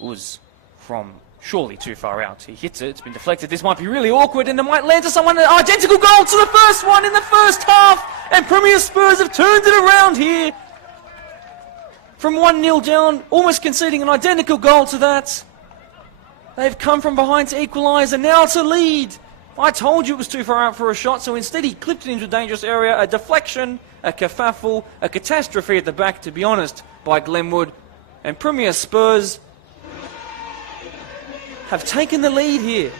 Uz from surely too far out. He hits it, it's been deflected. This might be really awkward, and it might land to someone. An identical goal to the first one in the first half, and Premier Spurs have turned it around here. From 1-0 down, almost conceding an identical goal to that. They've come from behind to equalise and now to lead. I told you it was too far out for a shot, so instead he clipped it into a dangerous area. A deflection, a kerfuffle, a catastrophe at the back, to be honest, by Glenwood. And Premier Spurs have taken the lead here.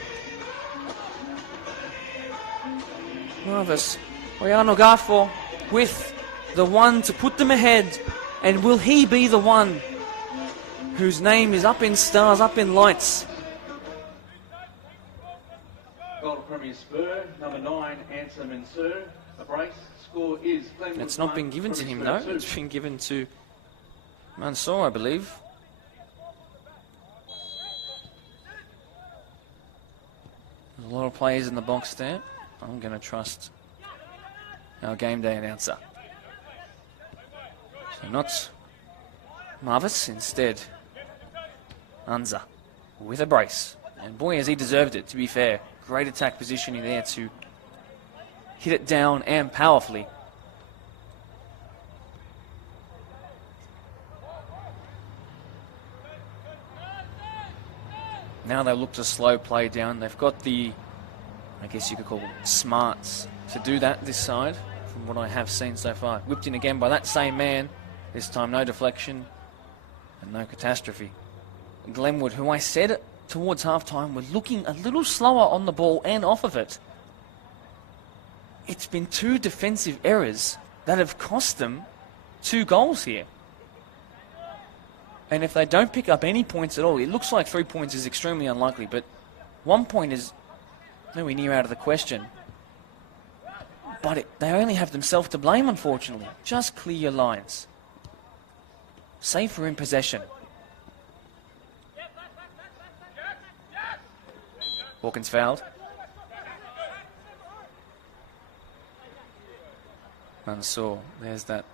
Marvus Oyano Garfo with the one to put them ahead. And will he be the one whose name is up in stars, up in lights? Goal to Premier Spur, number 9, Answer Mansour. A brace. Score is Glenwood. It's not been given to him though. It's been given to Mansour, I believe. There's a lot of players in the box there. I'm going to trust our game day announcer. So not Marvis, instead Anza with a brace. And boy, has he deserved it, to be fair. Great attack positioning there to hit it down and powerfully. Now they look to slow play down. They've got the, I guess you could call them, smarts to do that this side, from what I have seen so far. Whipped in again by that same man. This time no deflection and no catastrophe. Glenwood, who I said towards half-time were looking a little slower on the ball and off of it. It's been 2 defensive errors that have cost them 2 goals here. And if they don't pick up any points at all, it looks like 3 points is extremely unlikely, but 1 point is nowhere near out of the question. But they only have themselves to blame, unfortunately. Just clear your lines. Safer in possession. Hawkins fouled. Mansour, there's that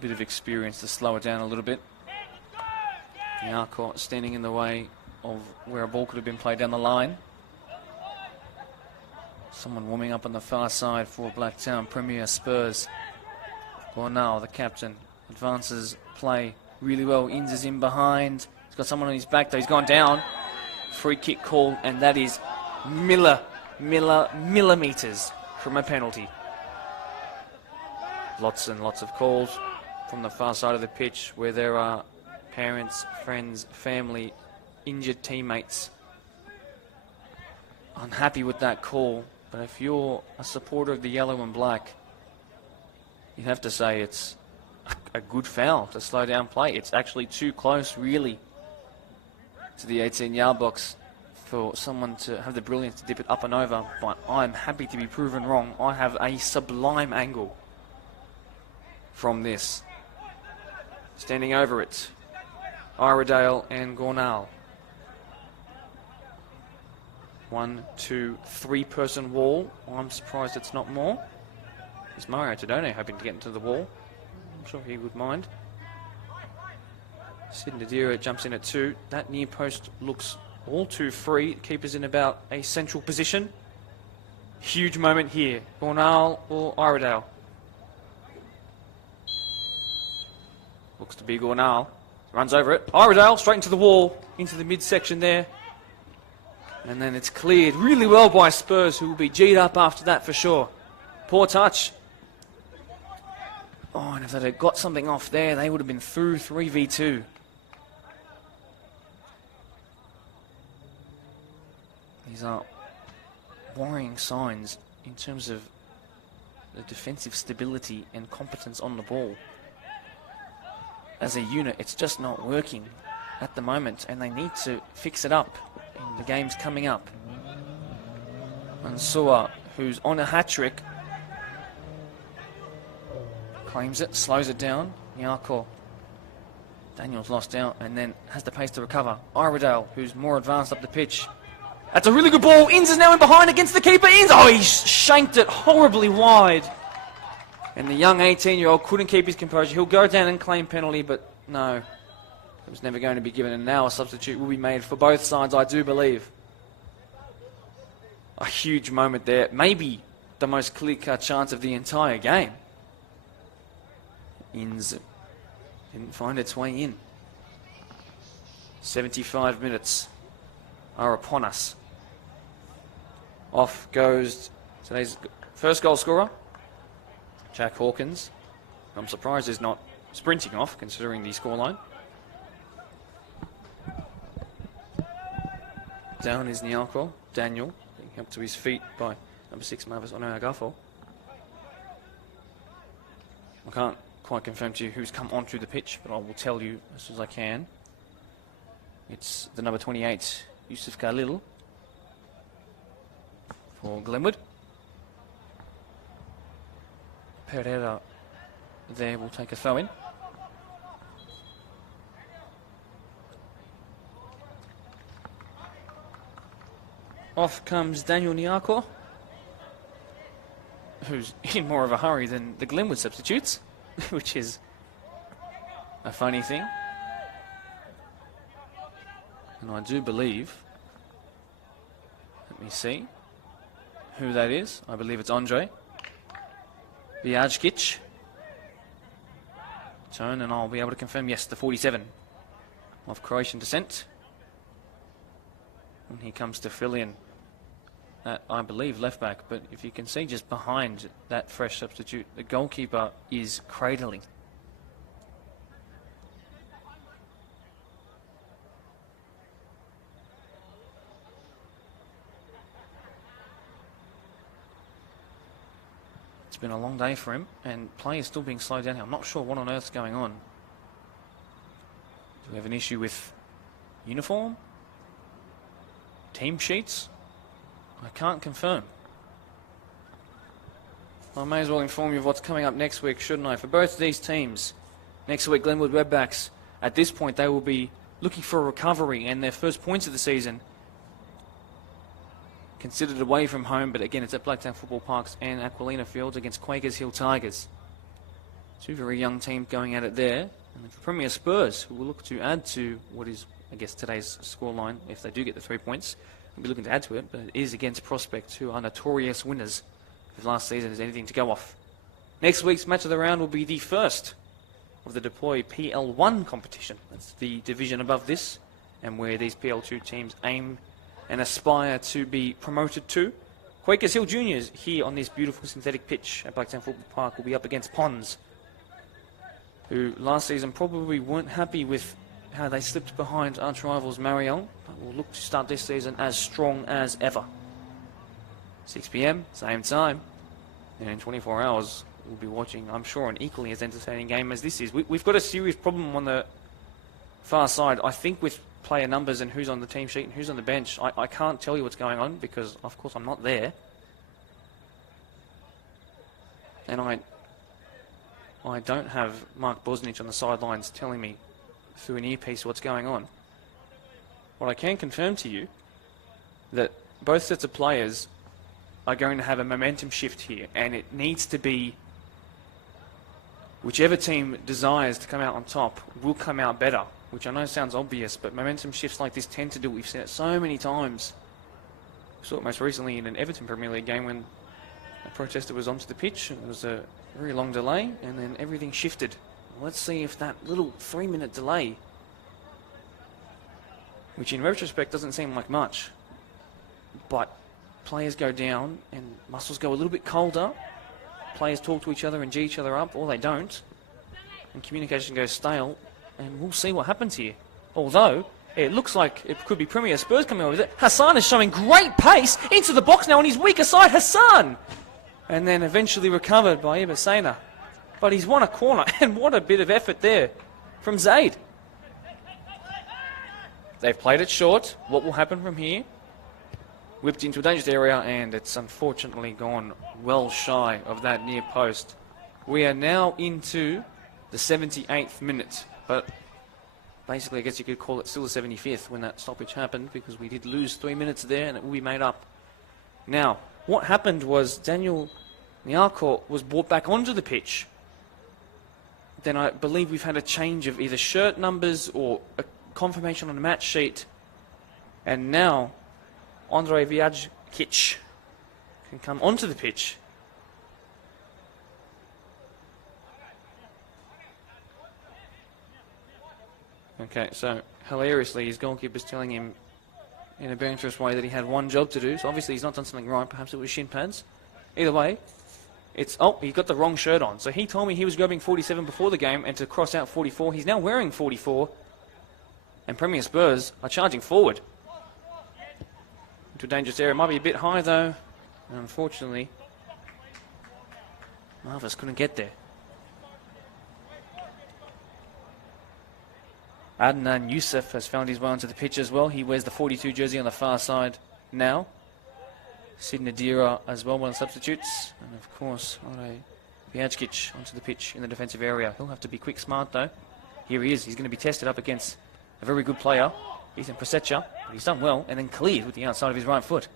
bit of experience to slow it down a little bit. Yarko standing in the way of where a ball could have been played down the line. Someone warming up on the far side for Blacktown Premier Spurs. Gornal, the captain, advances play really well. Inns is in behind. He's got someone on his back though. He's gone down. Free kick call, and that is millimeters from a penalty. Lots and lots of calls from the far side of the pitch where there are parents, friends, family, injured teammates unhappy with that call. But if you're a supporter of the yellow and black, you'd have to say it's a good foul to slow down play. It's actually too close, really, to the 18-yard box for someone to have the brilliance to dip it up and over. But I'm happy to be proven wrong. I have a sublime angle from this. Standing over it, Iredale and Gornal. 1, 2, 3-person wall. I'm surprised it's not more. Is Mario Tadone hoping to get into the wall? I'm sure he would mind. Sid Nadira jumps in at 2. That near post looks all too free. Keeper's in about a central position. Huge moment here. Gornal or Iredale? Looks to be Gornal. Runs over it. Iredale straight into the wall, into the midsection there. And then it's cleared really well by Spurs, who will be G'd up after that for sure. Poor touch. Oh, and if they'd have got something off there, they would have been through 3v2. These are worrying signs in terms of the defensive stability and competence on the ball. As a unit, it's just not working at the moment, and they need to fix it up in the games coming up. Mansour, who's on a hat-trick, claims it, slows it down. Nyako. Daniel's lost out and then has the pace to recover. Iredale, who's more advanced up the pitch. That's a really good ball. Inns is now in behind against the keeper. Inns, oh, he shanked it horribly wide. And the young 18-year-old couldn't keep his composure. He'll go down and claim penalty, but no. It was never going to be given, and now a substitute will be made for both sides, I do believe. A huge moment there. Maybe the most clear-cut chance of the entire game. Inns didn't find its way in. 75 minutes are upon us. Off goes today's first goal scorer, Jack Hawkins. I'm surprised he's not sprinting off, considering the scoreline. Down is Nyako. Daniel being helped to his feet by number 6 Mavis Onoagafo. I can't quite confirm to you who's come onto the pitch, but I will tell you as soon as I can. It's the number 28, Yusuf Khalil, for Glenwood. Pereira there will take a throw in. Off comes Daniel Nyako, who's in more of a hurry than the Glenwood substitutes, which is a funny thing. And I do believe, let me see who that is. I believe it's Andre Vijajkic. Turn and I'll be able to confirm, yes, the 47 of Croatian descent. And he comes to fill in at, I believe, left back. But if you can see just behind that fresh substitute, the goalkeeper is cradling. It's been a long day for him, and play is still being slowed down here. I'm not sure what on earth's going on. Do we have an issue with uniform? Team sheets? I can't confirm. I may as well inform you of what's coming up next week, shouldn't I? For both these teams, next week, Glenwood Redbacks, at this point, they will be looking for a recovery and their first points of the season. Considered away from home, but again, it's at Blacktown Football Parks and Aquilina Fields against Quakers Hill Tigers. Two very young teams going at it there. And then for Premier Spurs, who will look to add to what is, I guess, today's scoreline, if they do get the 3 points. We'll be looking to add to it, but it is against Prospect, who are notorious winners of last season, as anything to go off. Next week's match of the round will be the first of the Deploy PL1 competition. That's the division above this, and where these PL2 teams aim and aspire to be promoted to. Quakers Hill Juniors here on this beautiful synthetic pitch at Blacktown Football Park will be up against Ponds, who last season probably weren't happy with how they slipped behind arch rivals Marion, but will look to start this season as strong as ever. 6 p.m, same time, and in 24 hours we'll be watching, I'm sure, an equally as entertaining game as this is. We've got a serious problem on the far side, I think, with player numbers and who's on the team sheet and who's on the bench. I can't tell you what's going on because, of course, I'm not there. And I don't have Mark Bosnich on the sidelines telling me through an earpiece what's going on. What I can confirm to you, that both sets of players are going to have a momentum shift here, and it needs to be whichever team desires to come out on top will come out better, which I know sounds obvious, but momentum shifts like this tend to do. We've seen it so many times. We saw it most recently in an Everton Premier League game when a protester was onto the pitch. It was a very long delay, and then everything shifted. Let's see if that little 3-minute delay, which in retrospect doesn't seem like much, but players go down and muscles go a little bit colder, players talk to each other and G each other up, or they don't, and communication goes stale, and we'll see what happens here. Although, It looks like it could be Premier Spurs coming over with it. Hassan is showing great pace into the box now on his weaker side, Hassan! And then eventually recovered by Ibasena. But he's won a corner, and what a bit of effort there from Zaid. They've played it short. What will happen from here? Whipped into a dangerous area, and it's unfortunately gone well shy of that near post. We are now into the 78th minute, but basically I guess you could call it still the 75th when that stoppage happened, because we did lose 3 minutes there and it will be made up. Now, what happened was Daniel Niarko was brought back onto the pitch. Then I believe we've had a change of either shirt numbers or a confirmation on the match sheet. And now Andrei Vyajic can come onto the pitch. Okay, so hilariously his goalkeeper's telling him in a banterous way that he had one job to do. So obviously he's not done something right. Perhaps it was shin pads. Either way, it's... Oh, he got the wrong shirt on. So he told me he was grabbing 47 before the game and to cross out 44. He's now wearing 44. And Premier Spurs are charging forward into a dangerous area. Might be a bit high though. And unfortunately, Marvis couldn't get there. Adnan Youssef has found his way onto the pitch as well. He wears the 42 jersey on the far side now. Sid Nadira as well, one of the substitutes. And of course, Vyajic onto the pitch in the defensive area. He'll have to be quick, smart though. Here he is. He's going to be tested up against a very good player, Ethan Presetcha. But he's done well and then cleared with the outside of his right foot.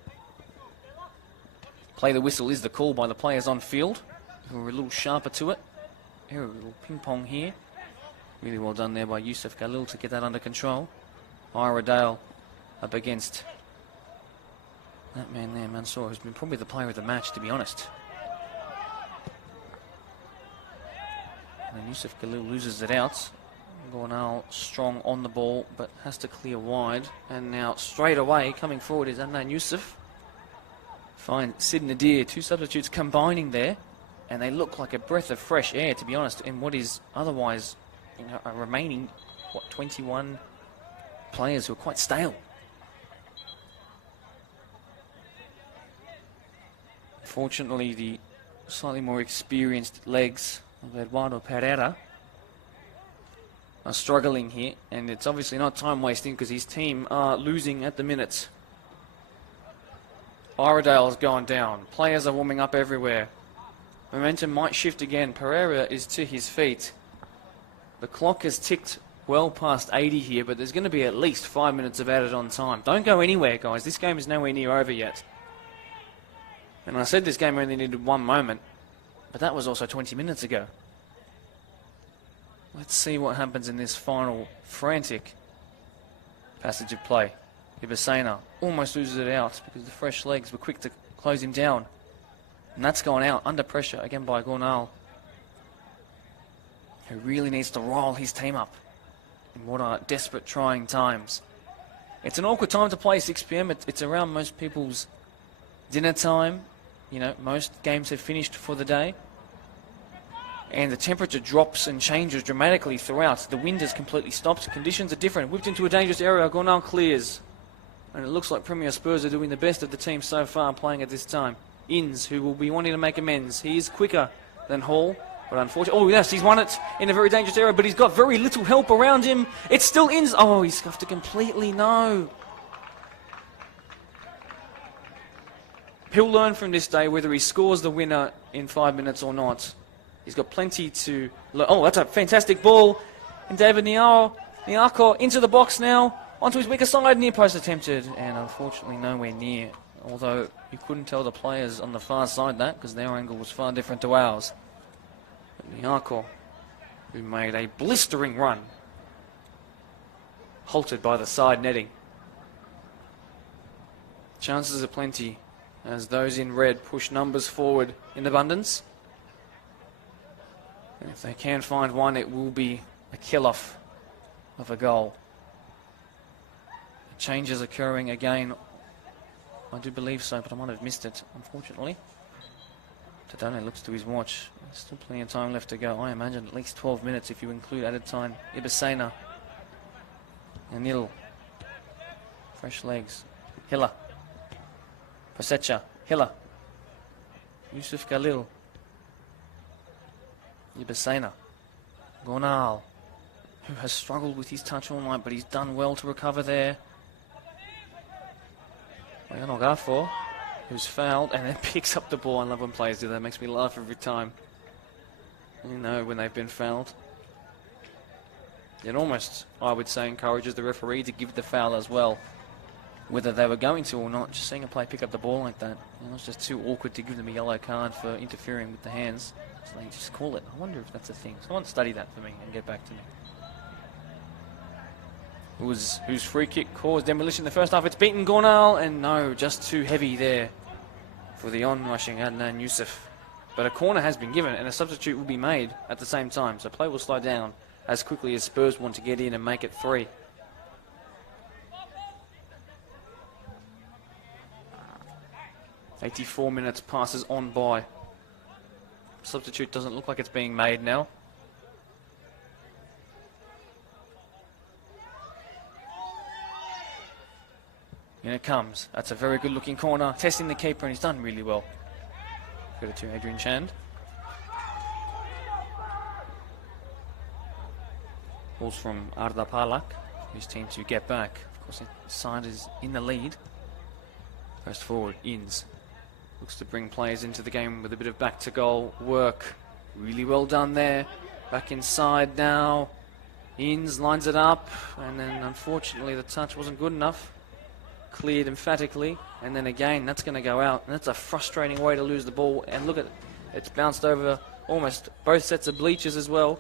Play the whistle is the call by the players on field, who are a little sharper to it. Here, a little ping pong here. Really well done there by Yusuf Galil to get that under control. Ira Dale up against that man there, Mansour, who's been probably the player of the match, to be honest. And then Yusuf Galil loses it out. Gornal strong on the ball, but has to clear wide. And now straight away coming forward is Adnan Yusuf. Fine, Sid Nadir, two substitutes combining there. And they look like a breath of fresh air, to be honest, in what is otherwise... a remaining, 21 players who are quite stale. Fortunately, the slightly more experienced legs of Eduardo Pereira are struggling here, and it's obviously not time wasting because his team are losing at the minute. Iredale's gone down. Players are warming up everywhere. Momentum might shift again. Pereira is to his feet. The clock has ticked well past 80 here, but there's going to be at least 5 minutes of added on time. Don't go anywhere, guys. This game is nowhere near over yet. And I said this game only needed 1 moment, but that was also 20 minutes ago. Let's see what happens in this final frantic passage of play. Ibasena almost loses it out because the fresh legs were quick to close him down. And that's gone out under pressure again by Gornal, who really needs to roll his team up in what are desperate, trying times. It's an awkward time to play, 6 p.m. It's around most people's dinner time. You know, most games have finished for the day. And the temperature drops and changes dramatically throughout. The wind has completely stopped. Conditions are different. Whipped into a dangerous area. Gornal clears. And it looks like Premier Spurs are doing the best of the team so far playing at this time. Inns, who will be wanting to make amends. He is quicker than Hall. But unfortunately, oh yes, he's won it in a very dangerous area, but he's got very little help around him. It's still Inns. Oh, he scuffed it completely. No. He'll learn from this day whether he scores the winner in 5 minutes or not. He's got plenty to learn. Oh, that's a fantastic ball. And David Niarko into the box now. Onto his weaker side. Near post attempted. And unfortunately nowhere near. Although you couldn't tell the players on the far side that, because their angle was far different to ours. But Niarko, who made a blistering run, halted by the side netting. Chances are plenty as those in red push numbers forward in abundance. And if they can find one, it will be a kill-off of a goal. A change is occurring again. I do believe so, but I might have missed it, unfortunately. Tadane looks to his watch. There's still plenty of time left to go. I imagine at least 12 minutes if you include added time. Ibasena, Anil, Fresh legs. Hiller. Pasecha. Hiller. Yusuf Galil. Ibasena. Gornal, who has struggled with his touch all night, but he's done well to recover there. Gafo, who's fouled and then picks up the ball. I love when players do that. Makes me laugh every time. You know, when they've been fouled. It almost, I would say, encourages the referee to give the foul as well. Whether they were going to or not, just seeing a player pick up the ball like that. You know, it's just too awkward to give them a yellow card for interfering with the hands. So they just call it. I wonder if that's a thing. Someone study that for me and get back to me. Whose free kick caused demolition in the first half. It's beaten Gornal, and no, just too heavy there for the on-rushing Adnan Yusuf. But a corner has been given, and a substitute will be made at the same time. So play will slow down as quickly as Spurs want to get in and make it 3. "84 minutes passes on by. Substitute doesn't look like it's being made now. In it comes. That's a very good looking corner. Testing the keeper, and he's done really well. Go to Adrian Chand. Balls from Arda Parlak, whose team to get back. Of course, his side is in the lead. First forward, Inns. Looks to bring players into the game with a bit of back to goal work. Really well done there. Back inside now. Inns lines it up, and then unfortunately the touch wasn't good enough. Cleared emphatically, and then again that's going to go out, and that's a frustrating way to lose the ball. And look at it, it's bounced over almost both sets of bleachers as well.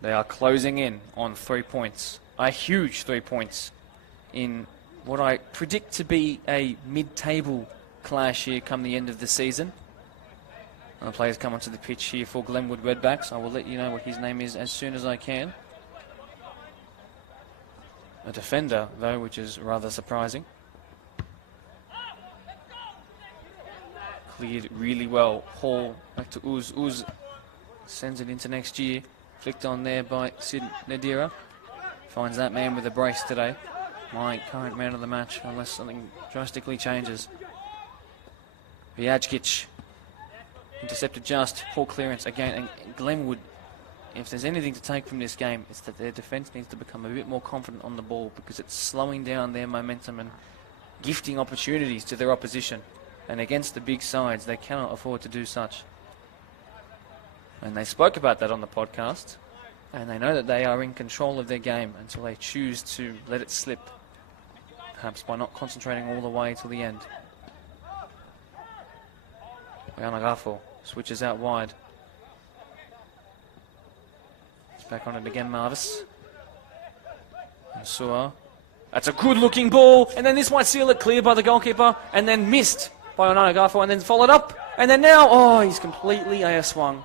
They are closing in on 3 points, a huge 3 points in what I predict to be a mid-table clash here come the end of the season. And the players come onto the pitch here for Glenwood Redbacks. I will let you know what his name is as soon as I can. A defender, though, which is rather surprising. Cleared really well. Hall back to Uz. Uz sends it into next year. Flicked on there by Sid Nadira. Finds that man with a brace today. My current man of the match, unless something drastically changes. Vjajkic. Intercepted just. Poor clearance again. And Glenwood, if there's anything to take from this game, it's that their defence needs to become a bit more confident on the ball, because it's slowing down their momentum and gifting opportunities to their opposition. And against the big sides, they cannot afford to do such. And they spoke about that on the podcast, and they know that they are in control of their game until they choose to let it slip, perhaps by not concentrating all the way till the end. Gafo switches out wide. It's back on it again, Marvis. And Suar. That's a good looking ball, and then this might seal it, cleared by the goalkeeper, and then missed by Gafo, and then followed up, and then now, oh, he's completely swung.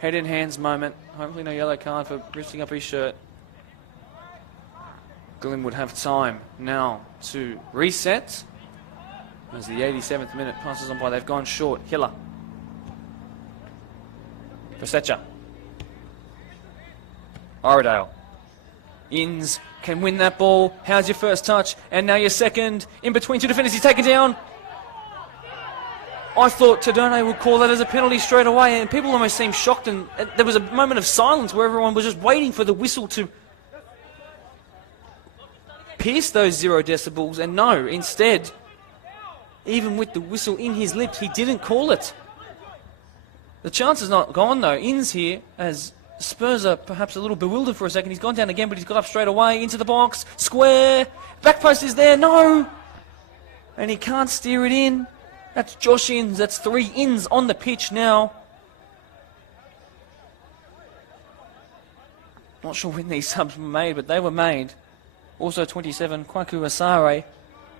Head in hands moment. Hopefully no yellow card for lifting up his shirt. Glenwood have time now to reset. As the 87th minute passes on by, they've gone short. Hiller. Pasecha. Oradale. Inns can win that ball. How's your first touch? And now your second. In between two defenders, he's taken down. I thought Tadone would call that as a penalty straight away, and people almost seemed shocked, and there was a moment of silence where everyone was just waiting for the whistle to pierce those 0 decibels, and no, instead, even with the whistle in his lips, he didn't call it. The chance is not gone, though. Inns here, as Spurs are perhaps a little bewildered for a second. He's gone down again, but he's got up straight away into the box. Square. Back post is there. No. And he can't steer it in. That's Josh Inns. That's 3 Inns on the pitch now. Not sure when these subs were made, but they were made. Also 27, Kwaku Asare.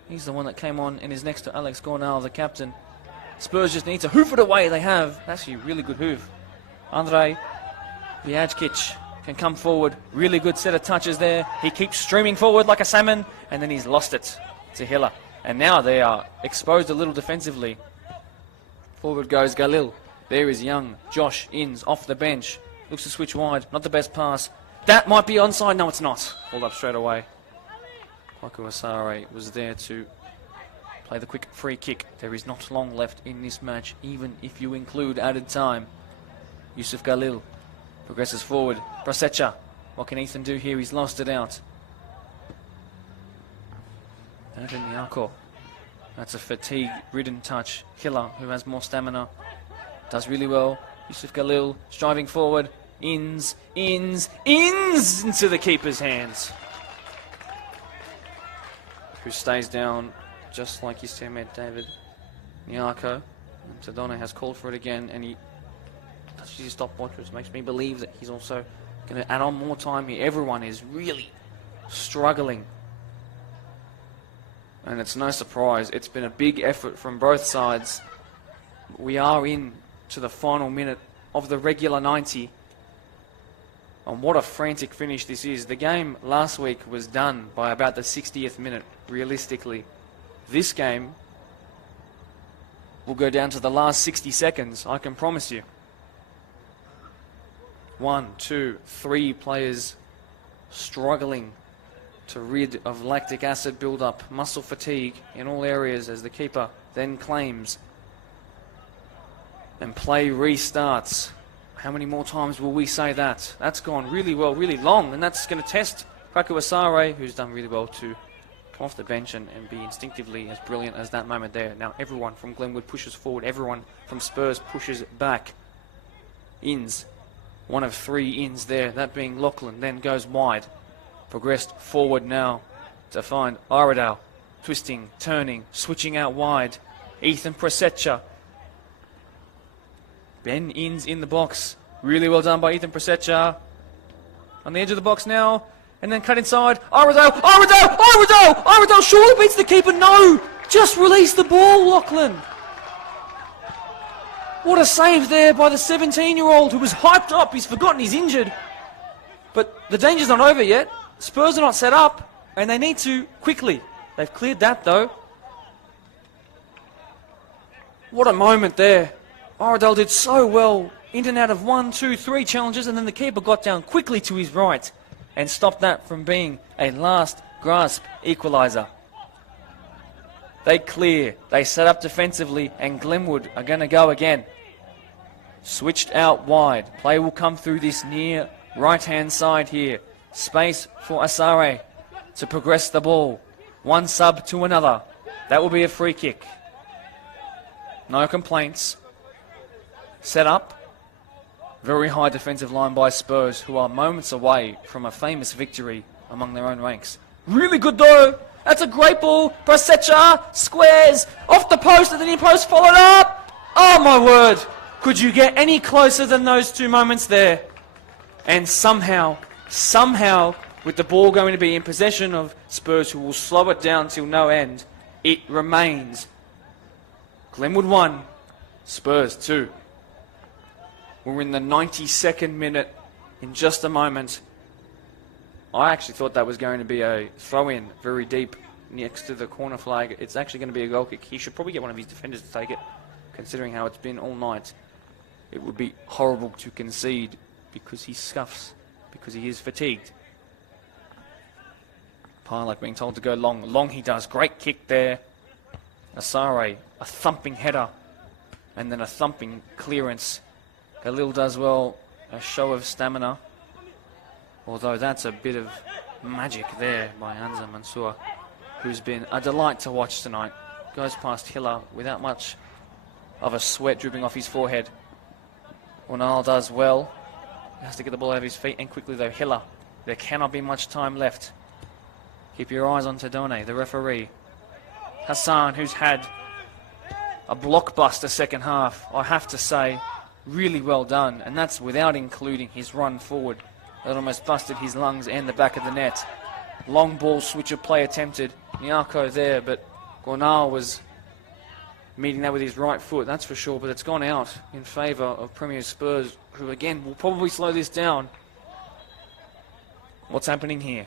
He's the one that came on and is next to Alex Gornal, the captain. Spurs just need to hoof it away. They have. Actually, a really good hoof. Andrei Vjajkic can come forward. Really good set of touches there. He keeps streaming forward like a salmon, and then he's lost it to Hiller. And now they are exposed a little defensively. Forward goes Galil. There is young Josh Inns off the bench. Looks to switch wide. Not the best pass. That might be onside. No, it's not. Pulled up straight away. Kwaku Asare was there to play the quick free kick. There is not long left in this match, even if you include added time. Yusuf Galil progresses forward. Brasecha. What can Ethan do here? He's lost it out. David Nyako. That's a fatigue-ridden touch. Hiller, who has more stamina, does really well. Yusuf Galil striving forward. Inns into the keeper's hands. Who stays down just like his teammate David Nyako. Sedona has called for it again, and he touches his stopwatch, which makes me believe that he's also going to add on more time here. Everyone is really struggling. And it's no surprise. It's been a big effort from both sides. We are in to the final minute of the regular 90. And what a frantic finish this is. The game last week was done by about the 60th minute, realistically. This game will go down to the last 60 seconds, I can promise you. 1, 2, 3 players struggling to rid of lactic acid buildup, muscle fatigue in all areas as the keeper then claims. And play restarts. How many more times will we say that? That's gone really well, really long, and that's going to test Kwaku Asare, who's done really well to come off the bench and be instinctively as brilliant as that moment there. Now everyone from Glenwood pushes forward, everyone from Spurs pushes back. Inns, one of 3 ins there, that being Lachlan, then goes wide. Progressed forward now to find Aradale, twisting, turning, switching out wide. Ethan Presecha. Ben Inns in the box. Really well done by Ethan Presecha. On the edge of the box now. And then cut inside. Aradale surely beats the keeper. No! Just release the ball, Lachlan. What a save there by the 17-year-old who was hyped up. He's forgotten he's injured. But the danger's not over yet. Spurs are not set up, and they need to quickly. They've cleared that, though. What a moment there. Aradale did so well. In and out of 1, 2, 3 challenges, and then the keeper got down quickly to his right and stopped that from being a last grasp equaliser. They clear. They set up defensively, and Glenwood are going to go again. Switched out wide. Play will come through this near right-hand side here. Space for Asare to progress the ball. One sub to another. That will be a free kick. No complaints. Set up. Very high defensive line by Spurs, who are moments away from a famous victory among their own ranks. Really good though. That's a great ball. Brasecha squares off the post and the near post followed up. Oh my word. Could you get any closer than those 2 moments there? And somehow, with the ball going to be in possession of Spurs, who will slow it down till no end, it remains Glenwood 1, Spurs 2. We're in the 92nd minute in just a moment. I actually thought that was going to be a throw-in very deep next to the corner flag. It's actually going to be a goal kick. He should probably get one of his defenders to take it, considering how it's been all night. It would be horrible to concede because he scuffs, because he is fatigued. Pilak being told to go long. Long he does. Great kick there. Asare, a thumping header, and then a thumping clearance. Galil does well. A show of stamina. Although that's a bit of magic there by Anza Mansour, who's been a delight to watch tonight. Goes past Hiller without much of a sweat dripping off his forehead. Onal does well. He has to get the ball out of his feet, and quickly though, Hiller. There cannot be much time left. Keep your eyes on Tadone, the referee. Hassan, who's had a blockbuster second half, I have to say, really well done. And that's without including his run forward. That almost busted his lungs and the back of the net. Long ball switch of play attempted. Nyako there, but Gornal was meeting that with his right foot, that's for sure. But it's gone out in favour of Premier Spurs, who again will probably slow this down. What's happening here?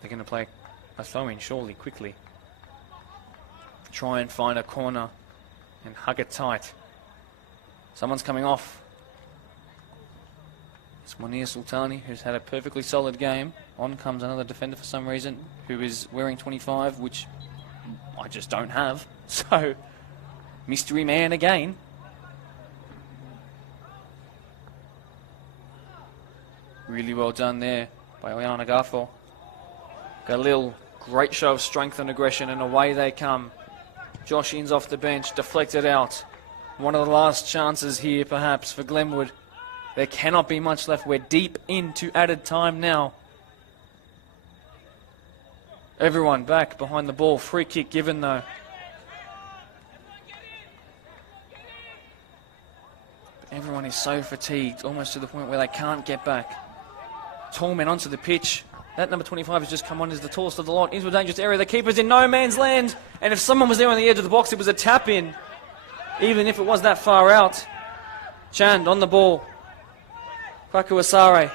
They're going to play a throw-in, surely, quickly. Try and find a corner and hug it tight. Someone's coming off. It's Munir Sultani, who's had a perfectly solid game. On comes another defender for some reason, who is wearing 25, which I just don't have. So, mystery man again. Really well done there by Oyana Gafo. Galil, great show of strength and aggression, and away they come. Josh Inns off the bench, deflected out. One of the last chances here, perhaps, for Glenwood. There cannot be much left. We're deep into added time now. Everyone back behind the ball. Free kick given, though. Everyone is so fatigued, almost to the point where they can't get back. Tall men onto the pitch. That number 25 has just come on as the tallest of the lot into a dangerous area. The keeper's in no man's land. And if someone was there on the edge of the box, it was a tap-in. Even if it was that far out. Chand on the ball. Kwakuasare.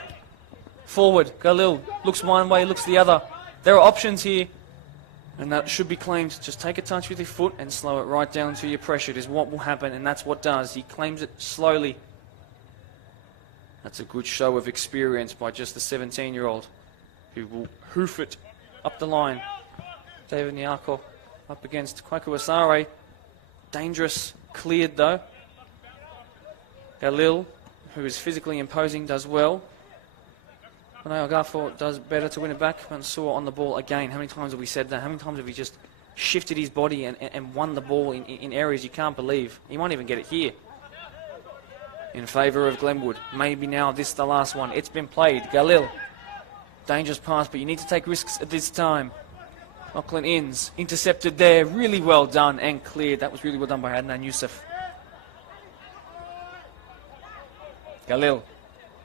Forward. Galil looks one way, looks the other. There are options here. And that should be claimed. Just take a touch with your foot and slow it right down to your pressure. It is what will happen, and that's what does. He claims it slowly. That's a good show of experience by just the 17-year-old who will hoof it up the line. David Nyako up against Kwakuasare. Dangerous. Cleared, though. Galil, who is physically imposing, does well. Manao Gafo does better to win it back. Mansour on the ball again. How many times have we said that? How many times have we just shifted his body and won the ball in areas you can't believe? He might even get it here. In favour of Glenwood. Maybe now this is the last one. It's been played. Galil. Dangerous pass, but you need to take risks at this time. Lachlan Inns. Intercepted there. Really well done and cleared. That was really well done by Adnan Youssef. Galil.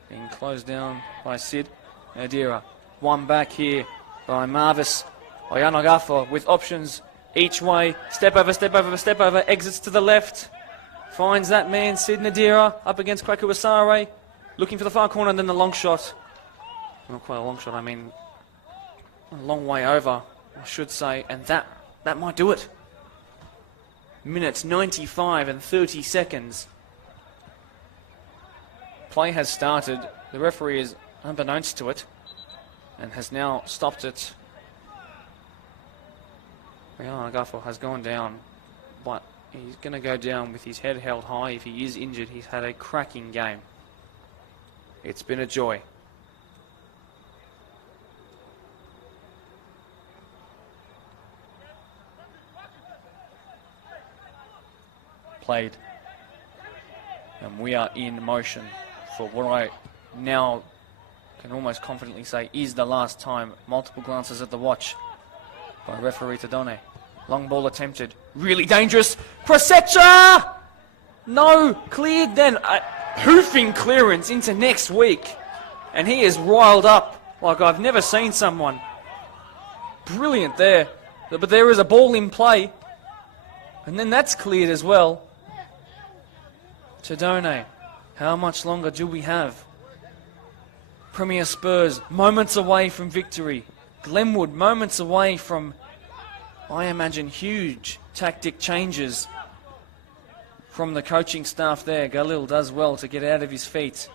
Being closed down by Sid. Nadira. One back here by Marvis. Oyana Gafo with options each way. Step over, step over, step over. Exits to the left. Finds that man, Sid Nadira, up against Kwakuasare. Looking for the far corner and then the long shot. Not quite a long shot, I mean a long way over, I should say. And that might do it. Minutes 95 and 30 seconds. Play has started. The referee is unbeknownst to it and has now stopped it. Oyana Gafo has gone down, but he's going to go down with his head held high. If he is injured, he's had a cracking game. It's been a joy. Played. And we are in motion for what I now can almost confidently say is the last time. Multiple glances at the watch by referee Tadone. Long ball attempted. Really dangerous. Prosecha! No, cleared then. A hoofing clearance into next week. And he is riled up like I've never seen someone. Brilliant there. But there is a ball in play. And then that's cleared as well. Tadone, how much longer do we have? Premier Spurs, moments away from victory. Glenwood, moments away from, I imagine, huge tactic changes from the coaching staff there. Galil does well to get out of his feet.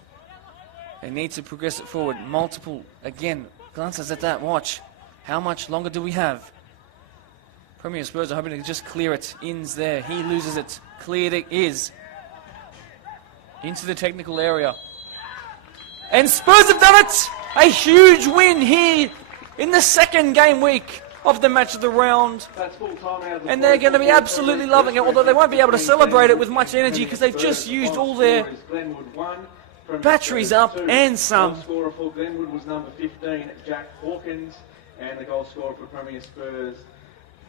They need to progress it forward. Multiple, again, glances at that watch. How much longer do we have? Premier Spurs are hoping to just clear it. Inns there, he loses it. Cleared it is. Into the technical area. And Spurs have done it! A huge win here in the second game week of the match of the round. And they're going to be absolutely loving it, although they won't be able to celebrate it with much energy because they've just used all their batteries up and some. The goal scorer for Glenwood was number 15, Jack Hawkins, and the goal scorer for Premier Spurs,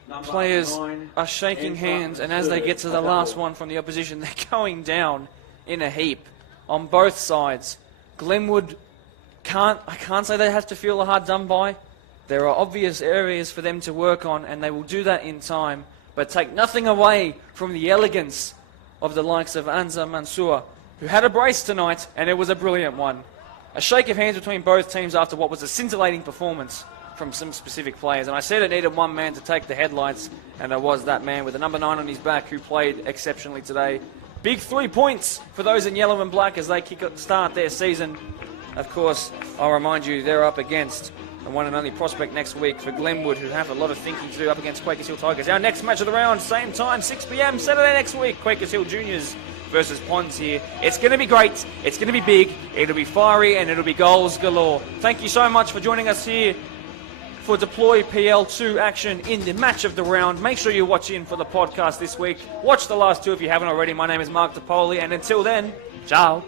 number Players 9, are shaking hands, and as they get to the last one from the opposition, they're going down in a heap on both sides. Glenwood I can't say they have to feel hard done by. There are obvious areas for them to work on, and they will do that in time, but take nothing away from the elegance of the likes of Anza Mansour, who had a brace tonight, and it was a brilliant one. A shake of hands between both teams after what was a scintillating performance from some specific players. And I said it needed one man to take the headlights, and it was that man with the number 9 on his back who played exceptionally today. Big 3 points for those in yellow and black as they start their season. Of course, I'll remind you, they're up against the one and only prospect next week for Glenwood, who have a lot of thinking to do up against Quakers Hill Tigers. Our next match of the round, same time, 6 p.m, Saturday next week, Quakers Hill Juniors versus Ponds here. It's going to be great, it's going to be big, it'll be fiery, and it'll be goals galore. Thank you so much for joining us here for Deploy PL2 action in the match of the round. Make sure you watch in for the podcast this week. Watch the last two if you haven't already. My name is Mark DePoli, and until then, ciao.